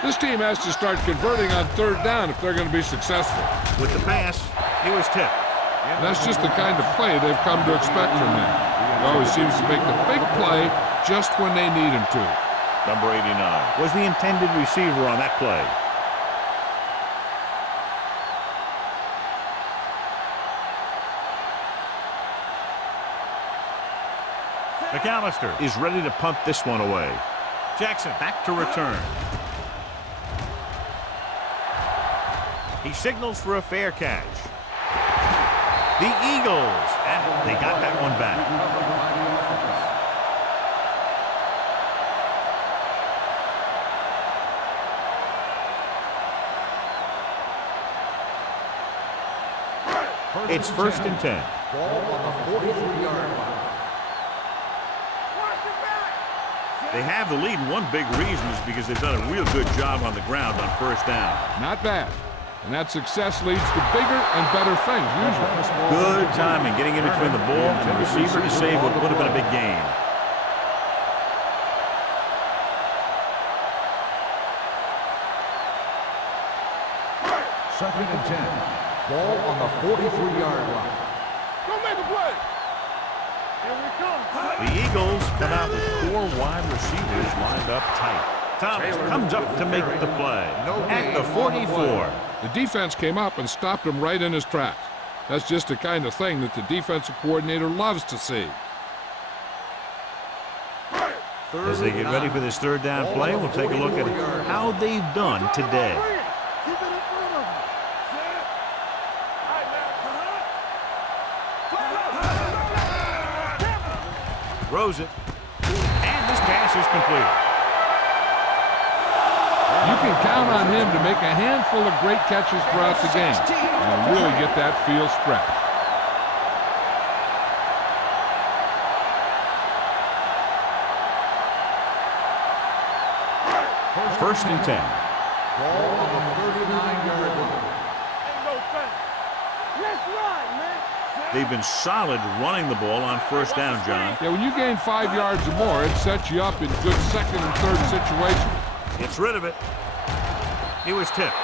This team has to start converting on third down if they're going to be successful. With the pass, he was tipped. That's just the kind of play they've come to expect from him. He always seems to make the big play just when they need him to. Number 89 was the intended receiver on that play. McAllister is ready to punt this one away. Jackson back to return. He signals for a fair catch. The Eagles, and they got that one back. It's first and 10. Ball on the 43-yard line. They have the lead, and one big reason is because they've done a real good job on the ground on first down. Not bad. And that success leads to bigger and better things, usually. Good timing, getting in between the ball and the receiver to save what would have been a big gain. Second and 10. Ball on the 43-yard line. Go make a play. Here we come. The Eagles come out with four wide receivers lined up tight. Thomas comes up to make the play at the 44. The defense came up and stopped him right in his tracks. That's just the kind of thing that the defensive coordinator loves to see. As they get ready for this third down play, we'll take a look at how they've done today. Keep it in front of him. Throws it. And this pass is complete. You can count on him to make a handful of great catches throughout the game and really get that field stretched. First and 10. Ball on the 39-yard line. Ain't no thing. Let's run, man. They've been solid running the ball on first down, John. Yeah, when you gain 5 yards or more, it sets you up in good second and third situations. Gets rid of it. He was tipped.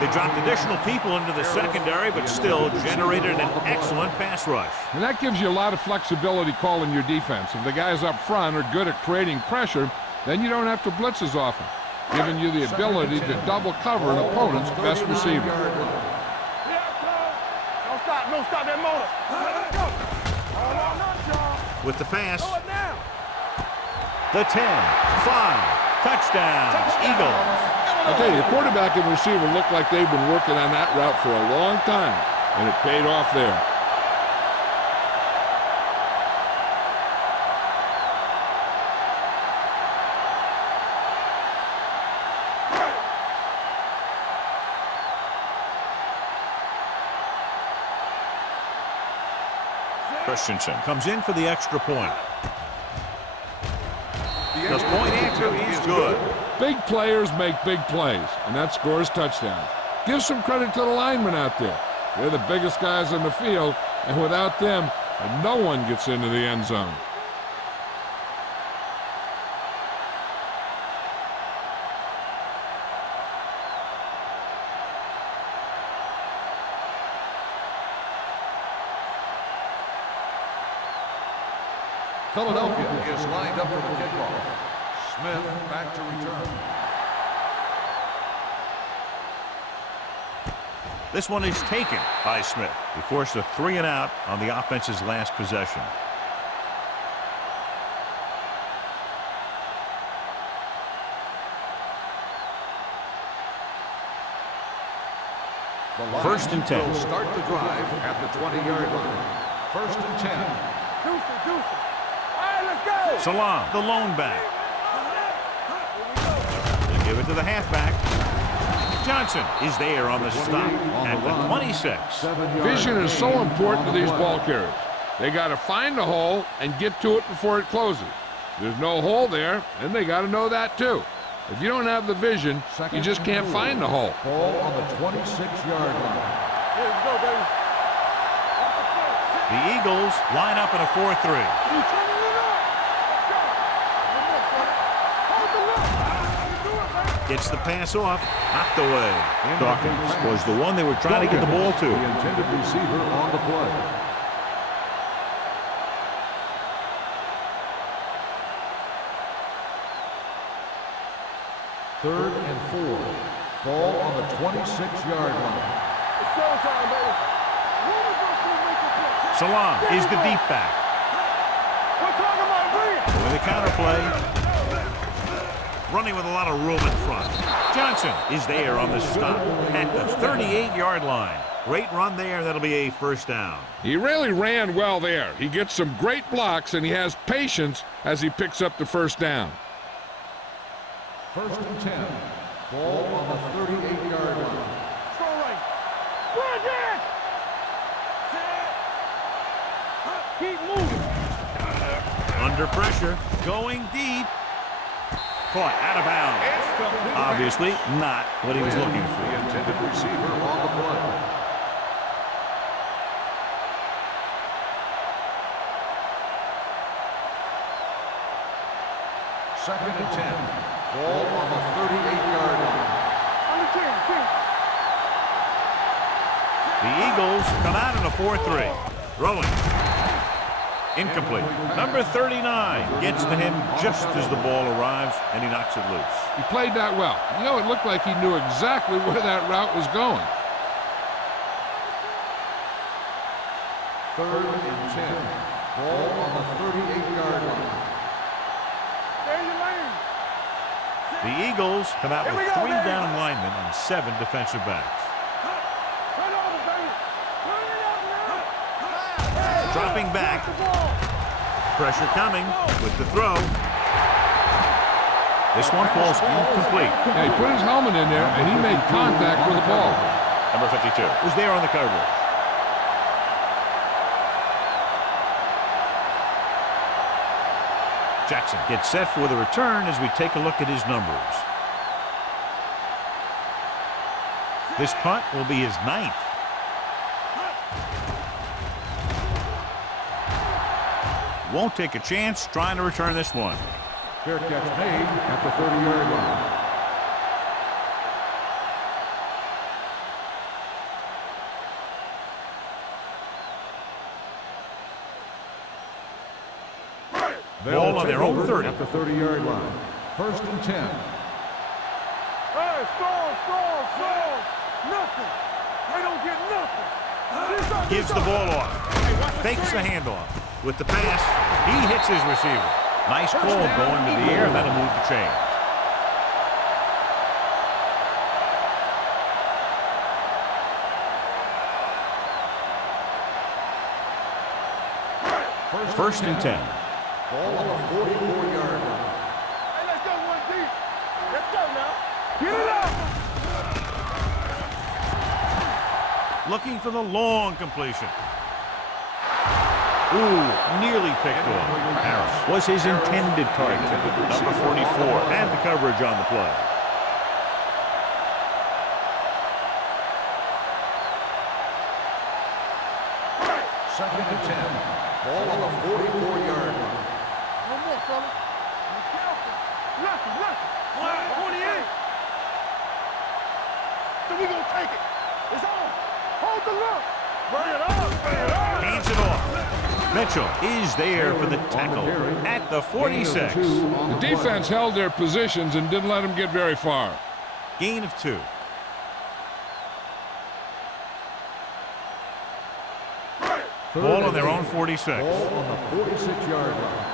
They dropped additional people into the secondary, but still generated an excellent pass rush. And that gives you a lot of flexibility calling your defense. If the guys up front are good at creating pressure, then you don't have to blitz as often, giving you the ability to double cover an opponent's best receiver. Don't stop that motor. Let's go. All or none, y'all. With the pass, Throw it now. the 10, 5, touchdown, Eagles. I'll tell you, the quarterback and receiver look like they've been working on that route for a long time, and it paid off there. Christensen comes in for the extra point. The point answer is good. Big players make big plays, and that scores touchdowns. Give some credit to the linemen out there. They're the biggest guys on the field, and without them, no one gets into the end zone. Philadelphia is lined up for the kickoff. Smith back to return. This one is taken by Smith. He forced a 3-and-out on the offense's last possession. First and 10. Will start the drive at the 20-yard line. First and 10. Deuce it. All right, let's go. Salam, the lone back. They give it to the halfback. Johnson is there on the stop at the 26. Vision is so important to these ball carriers. They got to find the hole and get to it before it closes. There's no hole there, and they got to know that too. If you don't have the vision, you just can't find the hole. Ball on the 26-yard line. Here we go, baby. The Eagles line up in a 4-3. Gets the pass off, knocked away. Dawkins was the one they were trying to get the ball to. The intended receiver on the play. Third and 4. Ball on the 26-yard line. It's showtime, baby. Salam is the deep back. We're talking about bring it. With a counterplay. Running with a lot of room in front. Johnson is there on the stop at the 38-yard line. Great run there. That'll be a first down. He really ran well there. He gets some great blocks, and he has patience as he picks up the first down. First and 10. Ball on the 38-yard line. Throw right. Run there. Keep moving. Under pressure. Going deep. Caught out of bounds. Obviously not what he was looking The for. intended receiver on the play. Second and 10. Ball on the 38-yard line. On the 10. The Eagles come out in a 4-3. Throwing. Incomplete. Number 39 gets to him just as the ball arrives, and he knocks it loose. He played that well. You know, it looked like he knew exactly where that route was going. Third and 10. Ball on the 38-yard line. Stay in your lane. The Eagles come out Here we with go, 3 baby. down linemen and 7 defensive backs. Turn over, baby. Turn it up now. Dropping back. The ball. Pressure coming with the throw. This one falls incomplete. Yeah, he put his helmet in there, and he made contact with the ball. Number 52 was there on the coverage. Jackson gets set for the return as we take a look at his numbers. This punt will be his 9th. Won't take a chance trying to return this one. Fair catch made at the 30-yard line. Ball on their own 30. At the 30-yard line. First and 10. Hey, strong. Nothing. They don't get nothing. Gives the ball off. Fakes the handoff. With the pass, he hits his receiver. Nice call going to the air. That'll move the chain. First and 10. Ball on the 44-yard line. Hey, let's go one deep. Let's go now. Get it up. Looking for the long completion. Ooh, nearly picked off. Harris was his intended target. Number 44 had the coverage on the play. Second and 10. Ball on the 44-yard line. One more, fella. Be careful. Lucky. 28. So we gonna take it. It's on. Hold the look. Bring it on. Hands it off. Mitchell is there for the tackle at the 46. The defense held their positions and didn't let them get very far. Gain of 2. Ball on their own 46. Ball on the 46-yard line.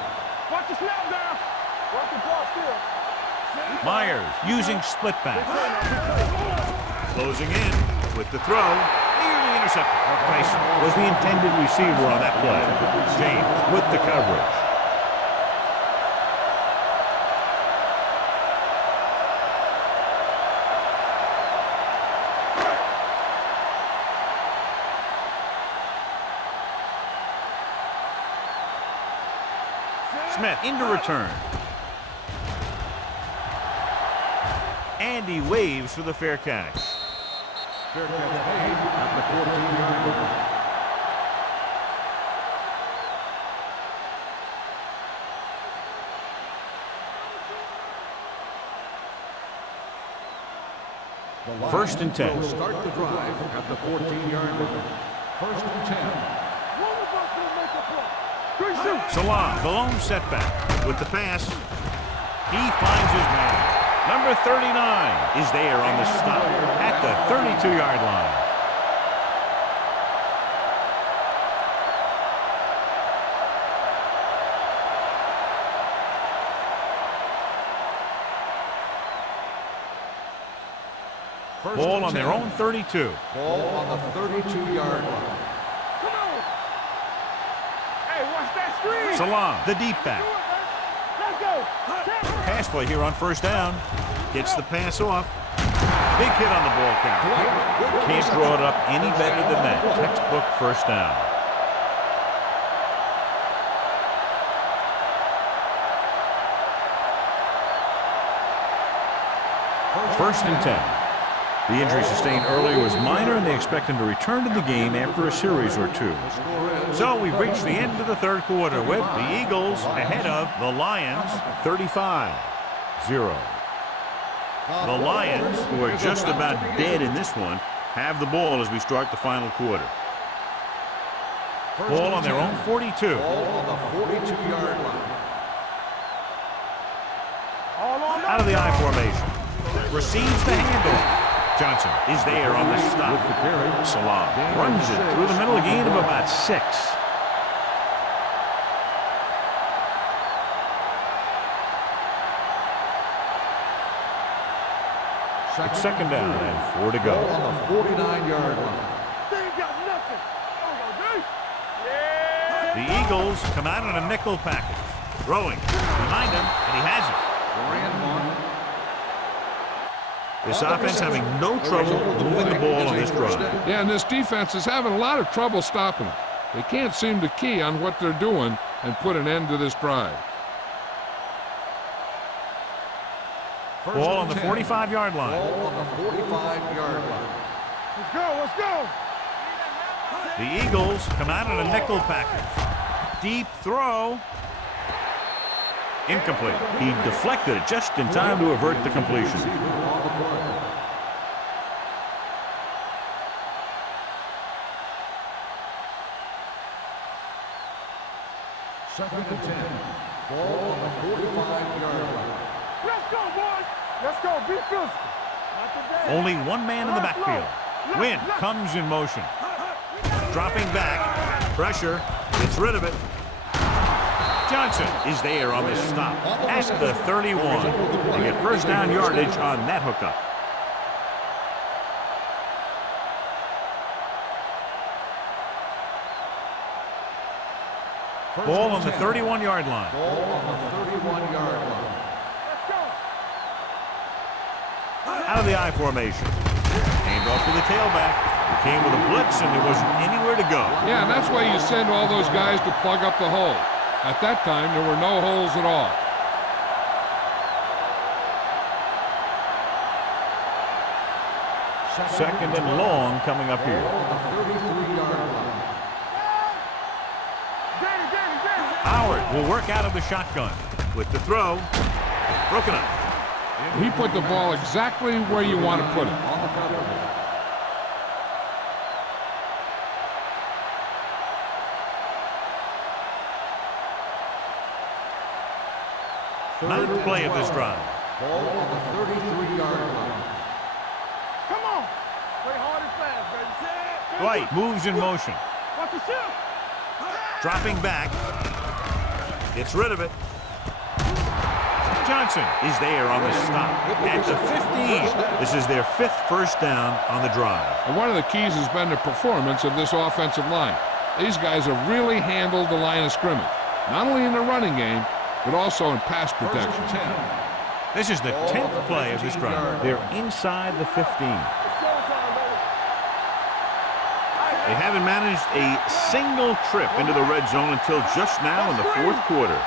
Watch the snap down. Watch the ball still. Myers using split back. Closing in with the throw. Nearly intercepted. Price was the intended receiver on that play. James with the coverage. Smith into return. And he waves for the fair catch. Fair catch made at the 14-yard line. First and 10. Will start the drive at the 14-yard line. First and 10. Salam, the lone setback. With the pass, he finds his man. Number 39 is there on the stop at the 32-yard line. Ball on their own 32. Ball on the 32-yard line. Salam, the deep back. Pass play here on first down. Gets the pass off. Big hit on the ball count. Can't draw it up any better than that. Textbook first down. First and 10. The injury sustained earlier was minor, and they expect him to return to the game after a series or two. So we've reached the end of the third quarter with the Eagles ahead of the Lions 35-0. The Lions, who are just about dead in this one, have the ball as we start the final quarter. Ball on their own 42. Ball on the 42-yard line. Out of the I formation. Receives the handoff. Johnson is there on the stop. Salam runs it through the middle, a gain of about 6. It's second down and 4 to go. Ball on the 49-yard line. The Eagles come out in a nickel package. Throwing behind him, and he has it. This offense having no trouble moving the ball on this drive. Yeah, and this defense is having a lot of trouble stopping them. They can't seem to key on what they're doing and put an end to this drive. Ball on the 45-yard line. Ball on the 45-yard line. Let's go. The Eagles come out in a nickel package. Deep throw. Incomplete. He deflected it just in time to avert the completion. Second and 10. Ball on the 45-yard line. Let's go, boys. Let's go. Be physical. Only one man in the backfield. Wynn comes in motion. Dropping back. Pressure. Gets rid of it. Johnson is there on the stop at the 31. They get first down yardage on that hookup. Ball on the 31-yard line. Ball on the 31-yard line. Out of the I formation. Hand off to the tailback. He came with a blitz, and there wasn't anywhere to go. Yeah, and that's why you send all those guys to plug up the hole. At that time, there were no holes at all. Second and long coming up here. Ball on the 33-yard line. Howard will work out of the shotgun with the throw. Broken up. He put the ball exactly where you want to put it. On the cover. Ninth play of this drive. Ball on the 33-yard line. Come on. Play hard and fast, baby. Set. Dwight moves in motion. Watch the shift. Dropping back. Gets rid of it. Johnson is there on the stop at the 15. This is their 5th first down on the drive. And one of the keys has been the performance of this offensive line. These guys have really handled the line of scrimmage, not only in the running game, but also in pass protection. This is the 10th play of this drive. They're inside the 15. They haven't managed a single trip into the red zone until just now in the 4th quarter.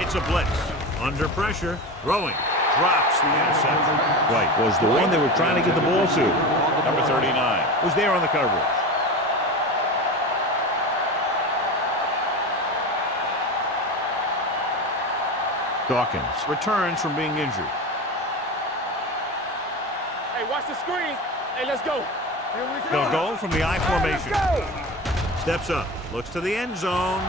It's a blitz. Under pressure. Throwing. Drops the interception. Right. Was the one they were trying to get the ball to. Number 39. Was there on the coverage. Dawkins returns from being injured. Hey, watch the screen. Hey, let's go. They'll go from the I formation. Steps up. Looks to the end zone.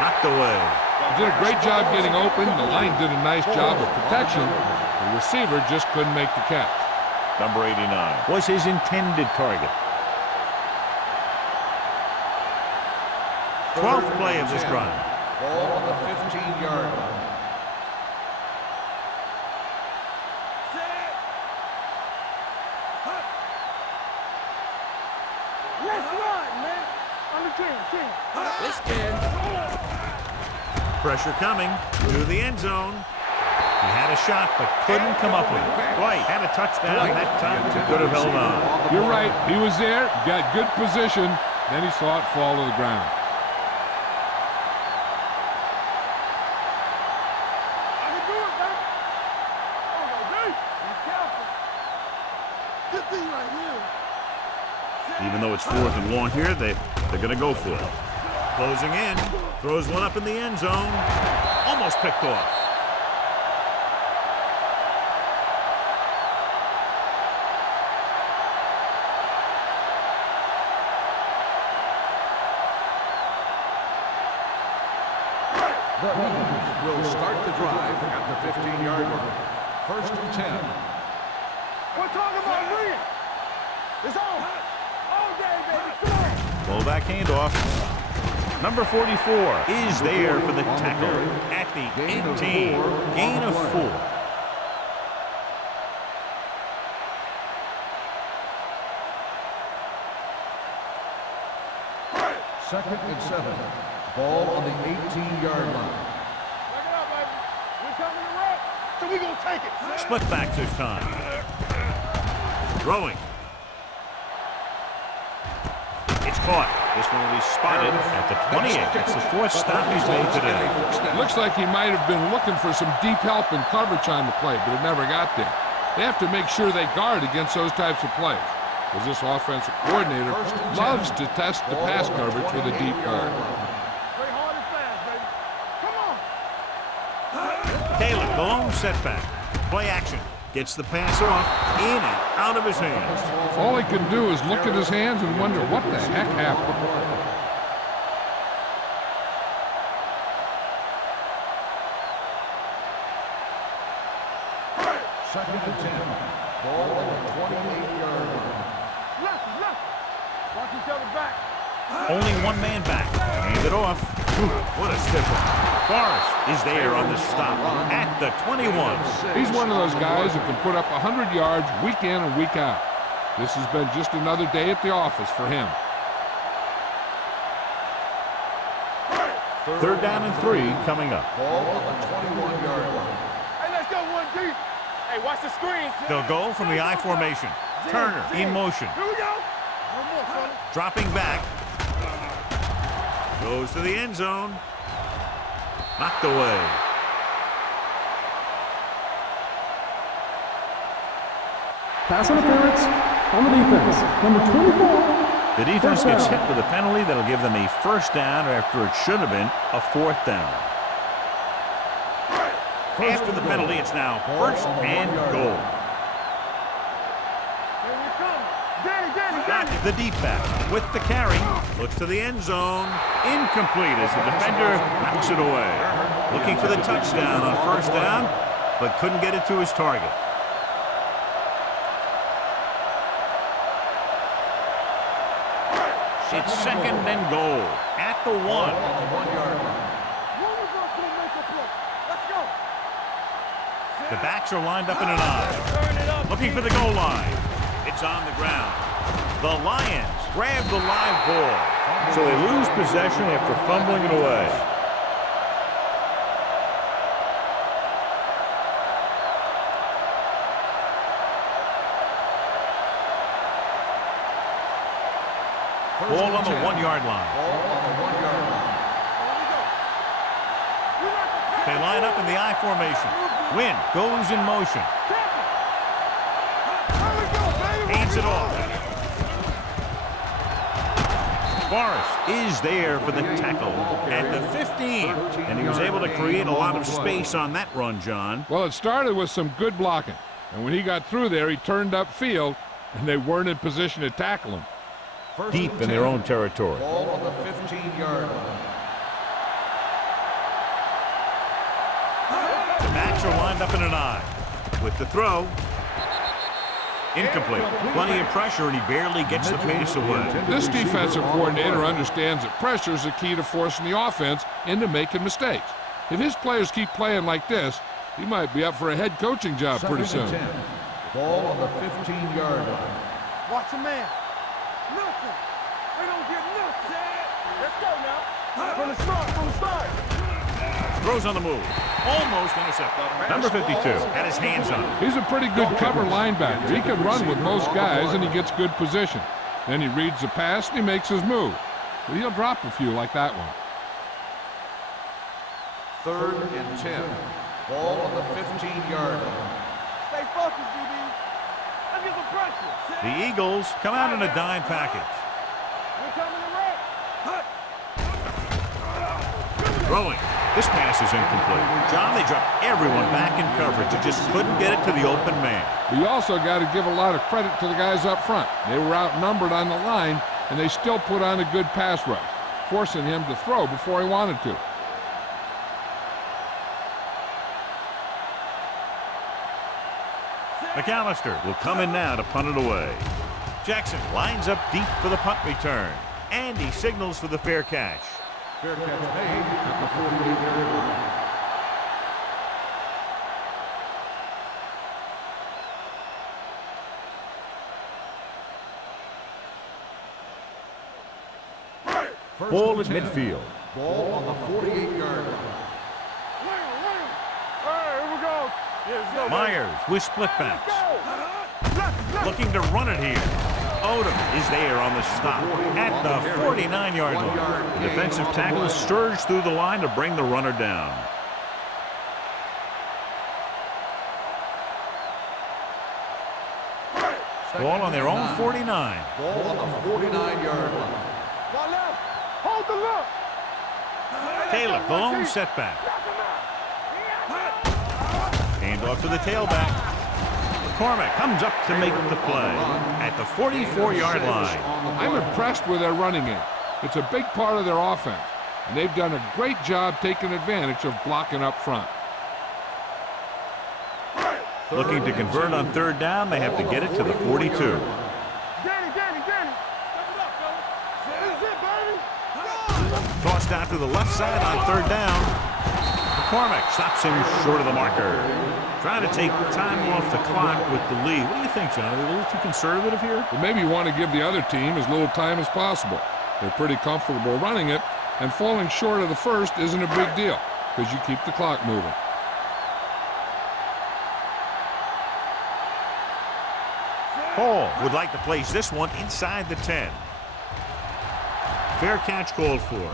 Knocked away. Did a great job getting open. The line did a nice job of protection. The receiver just couldn't make the catch. Number 89 was his intended target. 12th play of this drive. Ball on the 15-yard line. Let's run, man. On the 10. This kid. Pressure coming to the end zone. He had a shot, but couldn't come up with it. Dwight had a touchdown that time. He could have held on. You're right. He was there, got good position, then he saw it fall to the ground. I can do it, man. Oh, no, dude. Be careful. Good thing right here. Even though it's 4th and long here, they're going to go for it. Closing in. Throws one up in the end zone. Almost picked off. The Eagles will start the drive at the 15-yard line. 1st and 10. We're talking about win. It's on. All day, baby. Come on. Fullback handoff. Number 44 is there for the tackle at the 18. Gain of 4. Second and 7. Ball on the 18-yard line. Check it out, baby. We're coming to run, so we're going to take it. Split back this time. Throwing. It's caught. This one will be spotted at the 28. That's the 4th stop he's made today. Looks like he might have been looking for some deep help and coverage on the play, but it never got there. They have to make sure they guard against those types of plays, because this offensive coordinator loves to test the pass coverage with a deep ball. Play hard and fast, baby. Come on. Taylor, the lone setback. Play action. Gets the pass off, in and out of his hands. All he can do is look at his hands and wonder what the heck happened. Second and 10. Ball on the 28-yard line. Left. Watch each other back. Only one man back. Hand it off. Ooh, what a stiff one. Forrest is there on the stop at the 21. He's one of those guys who can put up 100 yards week in and week out. This has been just another day at the office for him. 3rd down and 3 coming up. Ball on the 21-yard line. Hey, let's go one deep. Hey, watch the screen. They'll go from the I formation. Turner in motion. Here we go. One more, fella. Dropping back. Goes to the end zone. Knocked away. Pass interference on the defense. Number 24. The defense gets hit with a penalty that'll give them a 1st down after it should have been a 4th down. After the penalty, it's now 1st and goal. Here we come. Danny, Got The deep back with the carry. Looks to the end zone. Incomplete as the defender knocks it away. Looking for the touchdown on first down, but couldn't get it to his target. It's second and goal at the 1. The backs are lined up in an I. Looking for the goal line. It's on the ground. The Lions grab the live ball. So they lose possession after fumbling it away. Ball on the 1-yard line. They line up in the I formation. Wynn goes in motion. Hands it off. Forrest is there for the tackle at the 15. And he was able to create a lot of space on that run, John. Well, it started with some good blocking. And when he got through there, he turned upfield, and they weren't in position to tackle him. Deep in their own territory. Ball on the 15-yard line. The backs are lined up in an I. With the throw. Incomplete. Plenty of pressure, and he barely gets the pass away. This defensive coordinator understands that pressure is the key to forcing the offense into making mistakes. If his players keep playing like this, he might be up for a head coaching job pretty soon. Ball on the 15-yard line. Watch a man. Nothing. We don't get nothing. Let's go now. From the start. Throws on the move. Almost intercepted. Number 52 had his hands on it. He's a pretty good cover linebacker. He can run with most guys, and he gets good position. Then he reads the pass, and he makes his move. But he'll drop a few like that one. 3rd and 10. Ball on the 15-yard line. Stay focused, DB. Let's get some pressure. The Eagles come out in a dime package. We're coming to wreck. Throwing. This pass is incomplete. John, they dropped everyone back in coverage. They just couldn't get it to the open man. We also got to give a lot of credit to the guys up front. They were outnumbered on the line, and they still put on a good pass rush, forcing him to throw before he wanted to. McAllister will come in now to punt it away. Jackson lines up deep for the punt return, and he signals for the fair catch. Fair catch made at the 48-yard line. Ball at midfield. Ball on the 48-yard line. Here we go. Myers with split backs. Looking to run it here. Odom is there on the stop at the 49-yard line. The defensive tackle surged through the line to bring the runner down. Ball on their own 49. Ball on the 49-yard line. Hold the look. Taylor, the lone setback. Hand off to the tailback. McCormick comes up to make the play at the 44-yard line. I'm impressed with their running game. It's a big part of their offense, and they've done a great job taking advantage of blocking up front. Looking to convert on 3rd down, they have to get it to the 42. Danny. Step it up, fellas. This is it, baby. Tossed out to the left side on 3rd down. McCormick stops him short of the marker. Trying to take time off the clock with the lead. What do you think, John? Are they a little too conservative here? But maybe you want to give the other team as little time as possible. They're pretty comfortable running it, and falling short of the first isn't a big deal because you keep the clock moving. Hall would like to place this one inside the 10. Fair catch called for.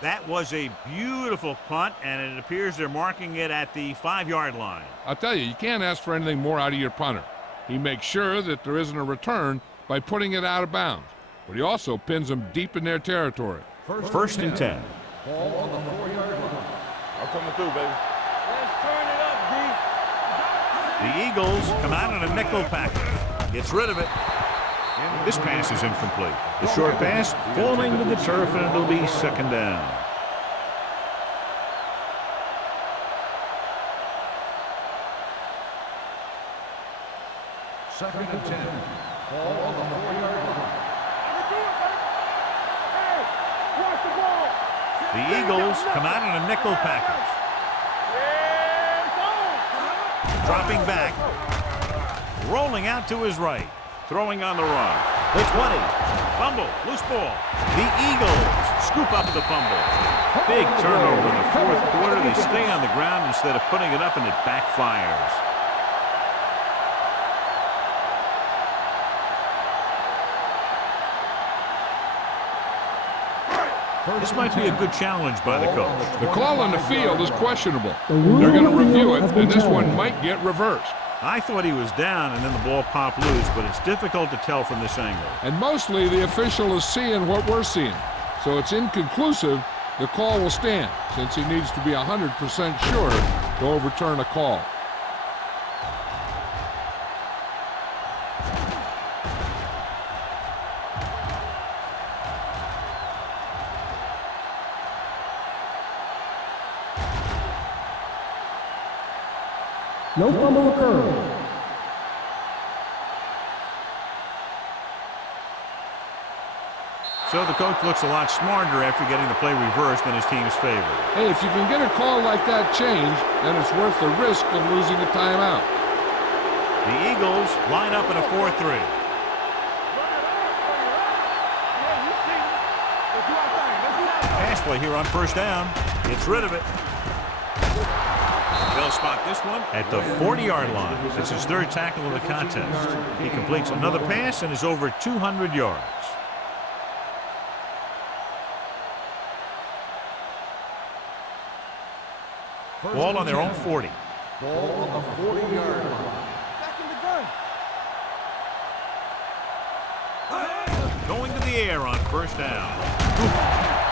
That was a beautiful punt, and it appears they're marking it at the 5-yard line. I'll tell you, you can't ask for anything more out of your punter. He makes sure that there isn't a return by putting it out of bounds, but he also pins them deep in their territory. First and 10. Ball on the 4-yard line. I'm coming through, baby. Let's turn it up, D. The Eagles come out in a nickel package. Gets rid of it. This pass is incomplete. The short pass falling to the turf, and it'll be second down. Second and 10. Ball on the 4-yard line. The Eagles come out in a nickel package. Dropping back. Rolling out to his right. Throwing on the run. The 20. Fumble. Loose ball. The Eagles scoop up the fumble. Big turnover in the fourth quarter. They stay on the ground instead of putting it up, and it backfires. This might be a good challenge by the coach. The call on the field is questionable. They're going to review it, and this one might get reversed. I thought he was down, and then the ball popped loose, but it's difficult to tell from this angle. And mostly the official is seeing what we're seeing. So it's inconclusive. The call will stand, since he needs to be 100% sure to overturn a call. No fumble occurred. So the coach looks a lot smarter after getting the play reversed in his team's favor. Hey, if you can get a call like that changed, then it's worth the risk of losing a timeout. The Eagles line up in a 4-3. Pass play here on first down. Gets rid of it. They'll spot this one at the 40-yard line. That's his third tackle of the contest. He completes another pass and is over 200 yards. Ball on their own 40. Ball on the 40-yard line. Back in the gun. Going to the air on first down.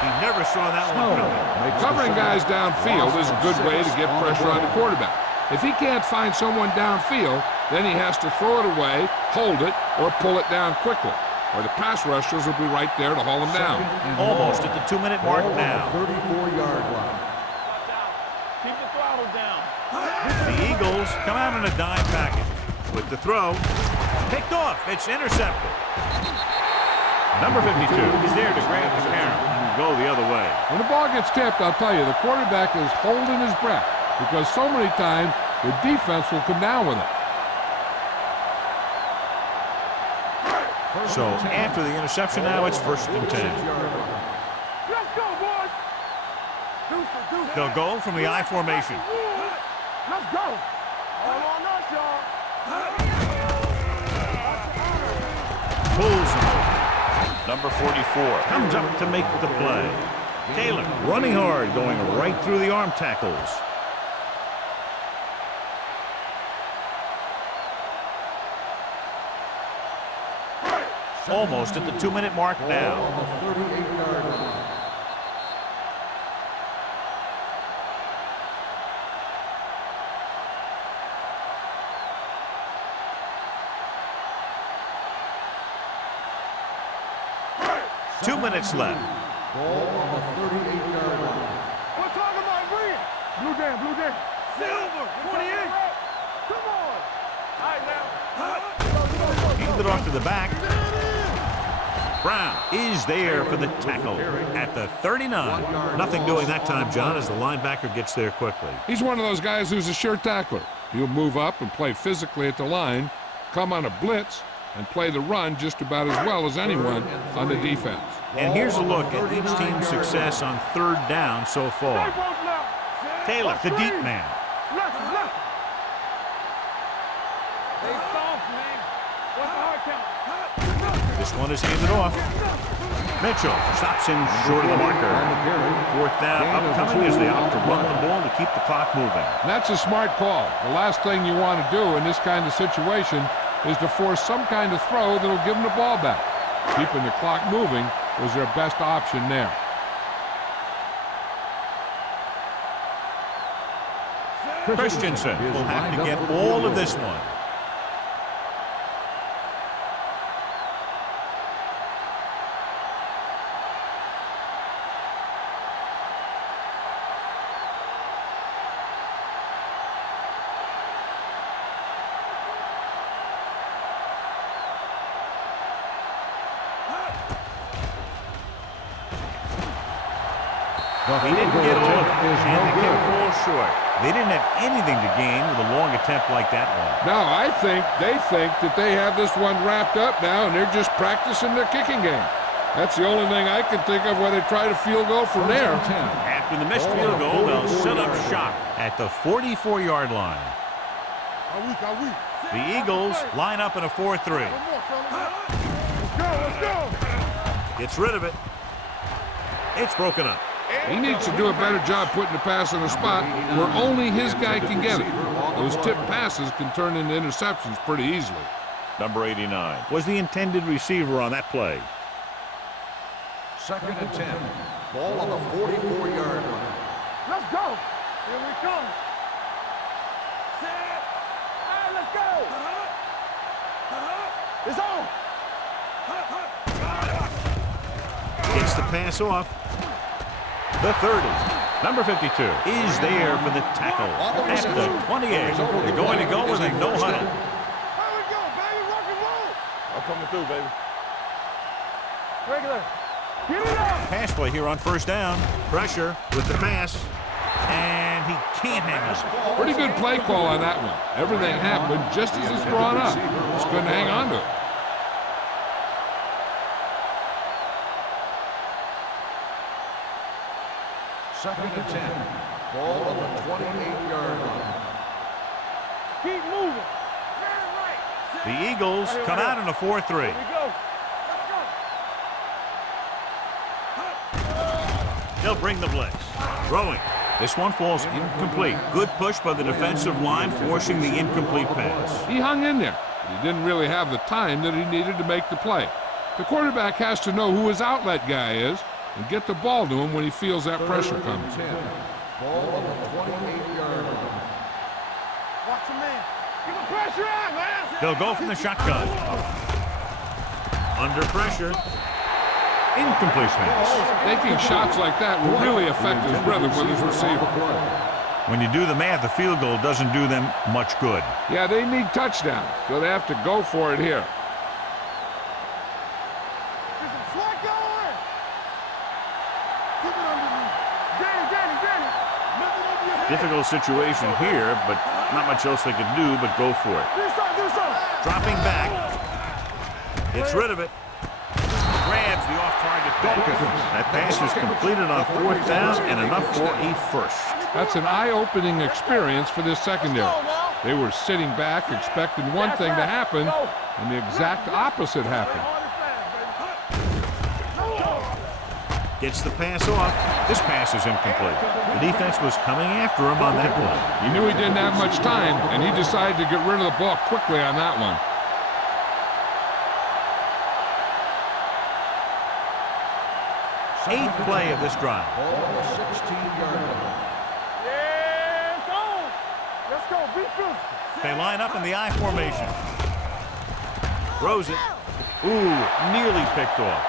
He never saw that one coming. Covering guys downfield is a good way to get pressure on the quarterback. If he can't find someone downfield, then he has to throw it away, hold it, or pull it down quickly. Or the pass rushers will be right there to haul him down. Almost at the 2-minute mark now. 34-yard line. Keep the throttle down. The Eagles come out in a dime package. With the throw, picked off. It's intercepted. Number 52 is there to grab the parent and go the other way. When the ball gets tipped, I'll tell you, the quarterback is holding his breath because so many times the defense will come down with it. So after the interception now, it's first and 10. Let's go, boys. They'll go from the I formation. Let's go. All on us, y'all. Pulls him. Number 44 comes up to make the play. Taylor running hard, going right through the arm tackles. Almost at the 2-minute mark now. On the 38-yard line. Two minutes left. Ball on the 38-yard line. We're talking about green. Blue down, blue down. Silver, 28. Come on. All right, now. He's it off to the back. Brown is there for the tackle at the 39. Nothing doing that time, John, as the linebacker gets there quickly. He's one of those guys who's a sure tackler. He'll move up and play physically at the line, come on a blitz, and play the run just about as well as anyone on the defense. And here's a look at each team's success on third down so far. Taylor, the deep man. They soft, man. What's the hard count? This one is handed off. Mitchell stops him short of the marker. Fourth down upcoming as they opt to run the ball to keep the clock moving. And that's a smart call. The last thing you want to do in this kind of situation is to force some kind of throw that'll give them the ball back. Keeping the clock moving was their best option there. Christensen will have to get all of this one. He didn't get all of it, and the kick falls short. They didn't have anything to gain with a long attempt like that one. Now, I think they think that they have this one wrapped up now, and they're just practicing their kicking game. That's the only thing I can think of where they try to field goal from there. After the missed field goal, they'll set up shop at the 44-yard line. The Eagles line up in a 4-3. Let's go. Gets rid of it. It's broken up. He needs to do a better job putting the pass in a spot where only his guy can get it. Those tip passes can turn into interceptions pretty easily. Number 89 was the intended receiver on that play. 2nd and 10. Ball on the 44-yard line. Let's go. Here we come. Set. All right, let's go. It's on. Gets the pass off. The 30. Number 52 is there for the tackle at the 28. They're going to go with a no huddle. Here we go, baby. Rock and roll. I'm coming through, baby. Regular. Get it up. Pass play here on 1st down. Pressure with the pass. And he can't hang on. Pretty good play call on that one. Everything happened just as it's drawn up. Just couldn't hang on to it. 2nd and 10. Ball on the 28-yard line. Keep moving. The Eagles come out in a 4-3. Here we go. They'll bring the blitz. Throwing. This one falls incomplete. Good push by the defensive line, forcing the incomplete pass. He hung in there. He didn't really have the time that he needed to make the play. The quarterback has to know who his outlet guy is and get the ball to him when he feels that pressure coming. Ball on the 28-yard line. Watch your man. Get the pressure on, man. They'll go from the shotgun. Under pressure. Incomplete pass. Taking shots like that will really affect his rhythm with his receiver. When you do the math, the field goal doesn't do them much good. Yeah, they need touchdowns, so they have to go for it here. Difficult situation here, but not much else they could do but go for it. Dropping back. Gets rid of it. Grabs the off-target pass. That pass is completed on 4th down and enough for a first. That's an eye-opening experience for this secondary. They were sitting back expecting one thing to happen, and the exact opposite happened. Gets the pass off. This pass is incomplete. The defense was coming after him on that play. He knew he didn't have much time, and he decided to get rid of the ball quickly on that one. Eighth play of this drive. Ball on the 16-yard line. Yeah, it's on. Let's go. Be physical. They line up in the I formation. Throws it. Ooh, nearly picked off.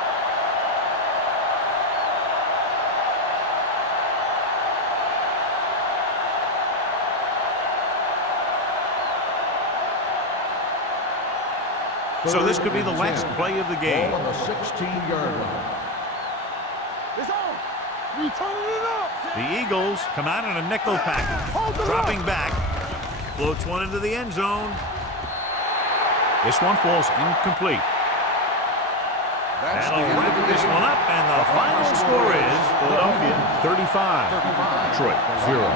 So this could be the last play of the game. Ball on the 16-yard line. It's on. We turning it up. The Eagles come out in a nickel package. Dropping back. Floats one into the end zone. This one falls incomplete. That'll wrap this one up, and the final score is Philadelphia 35, Detroit 0.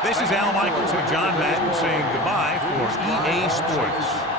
This is Al Michaels with John Madden saying goodbye for EA Sports.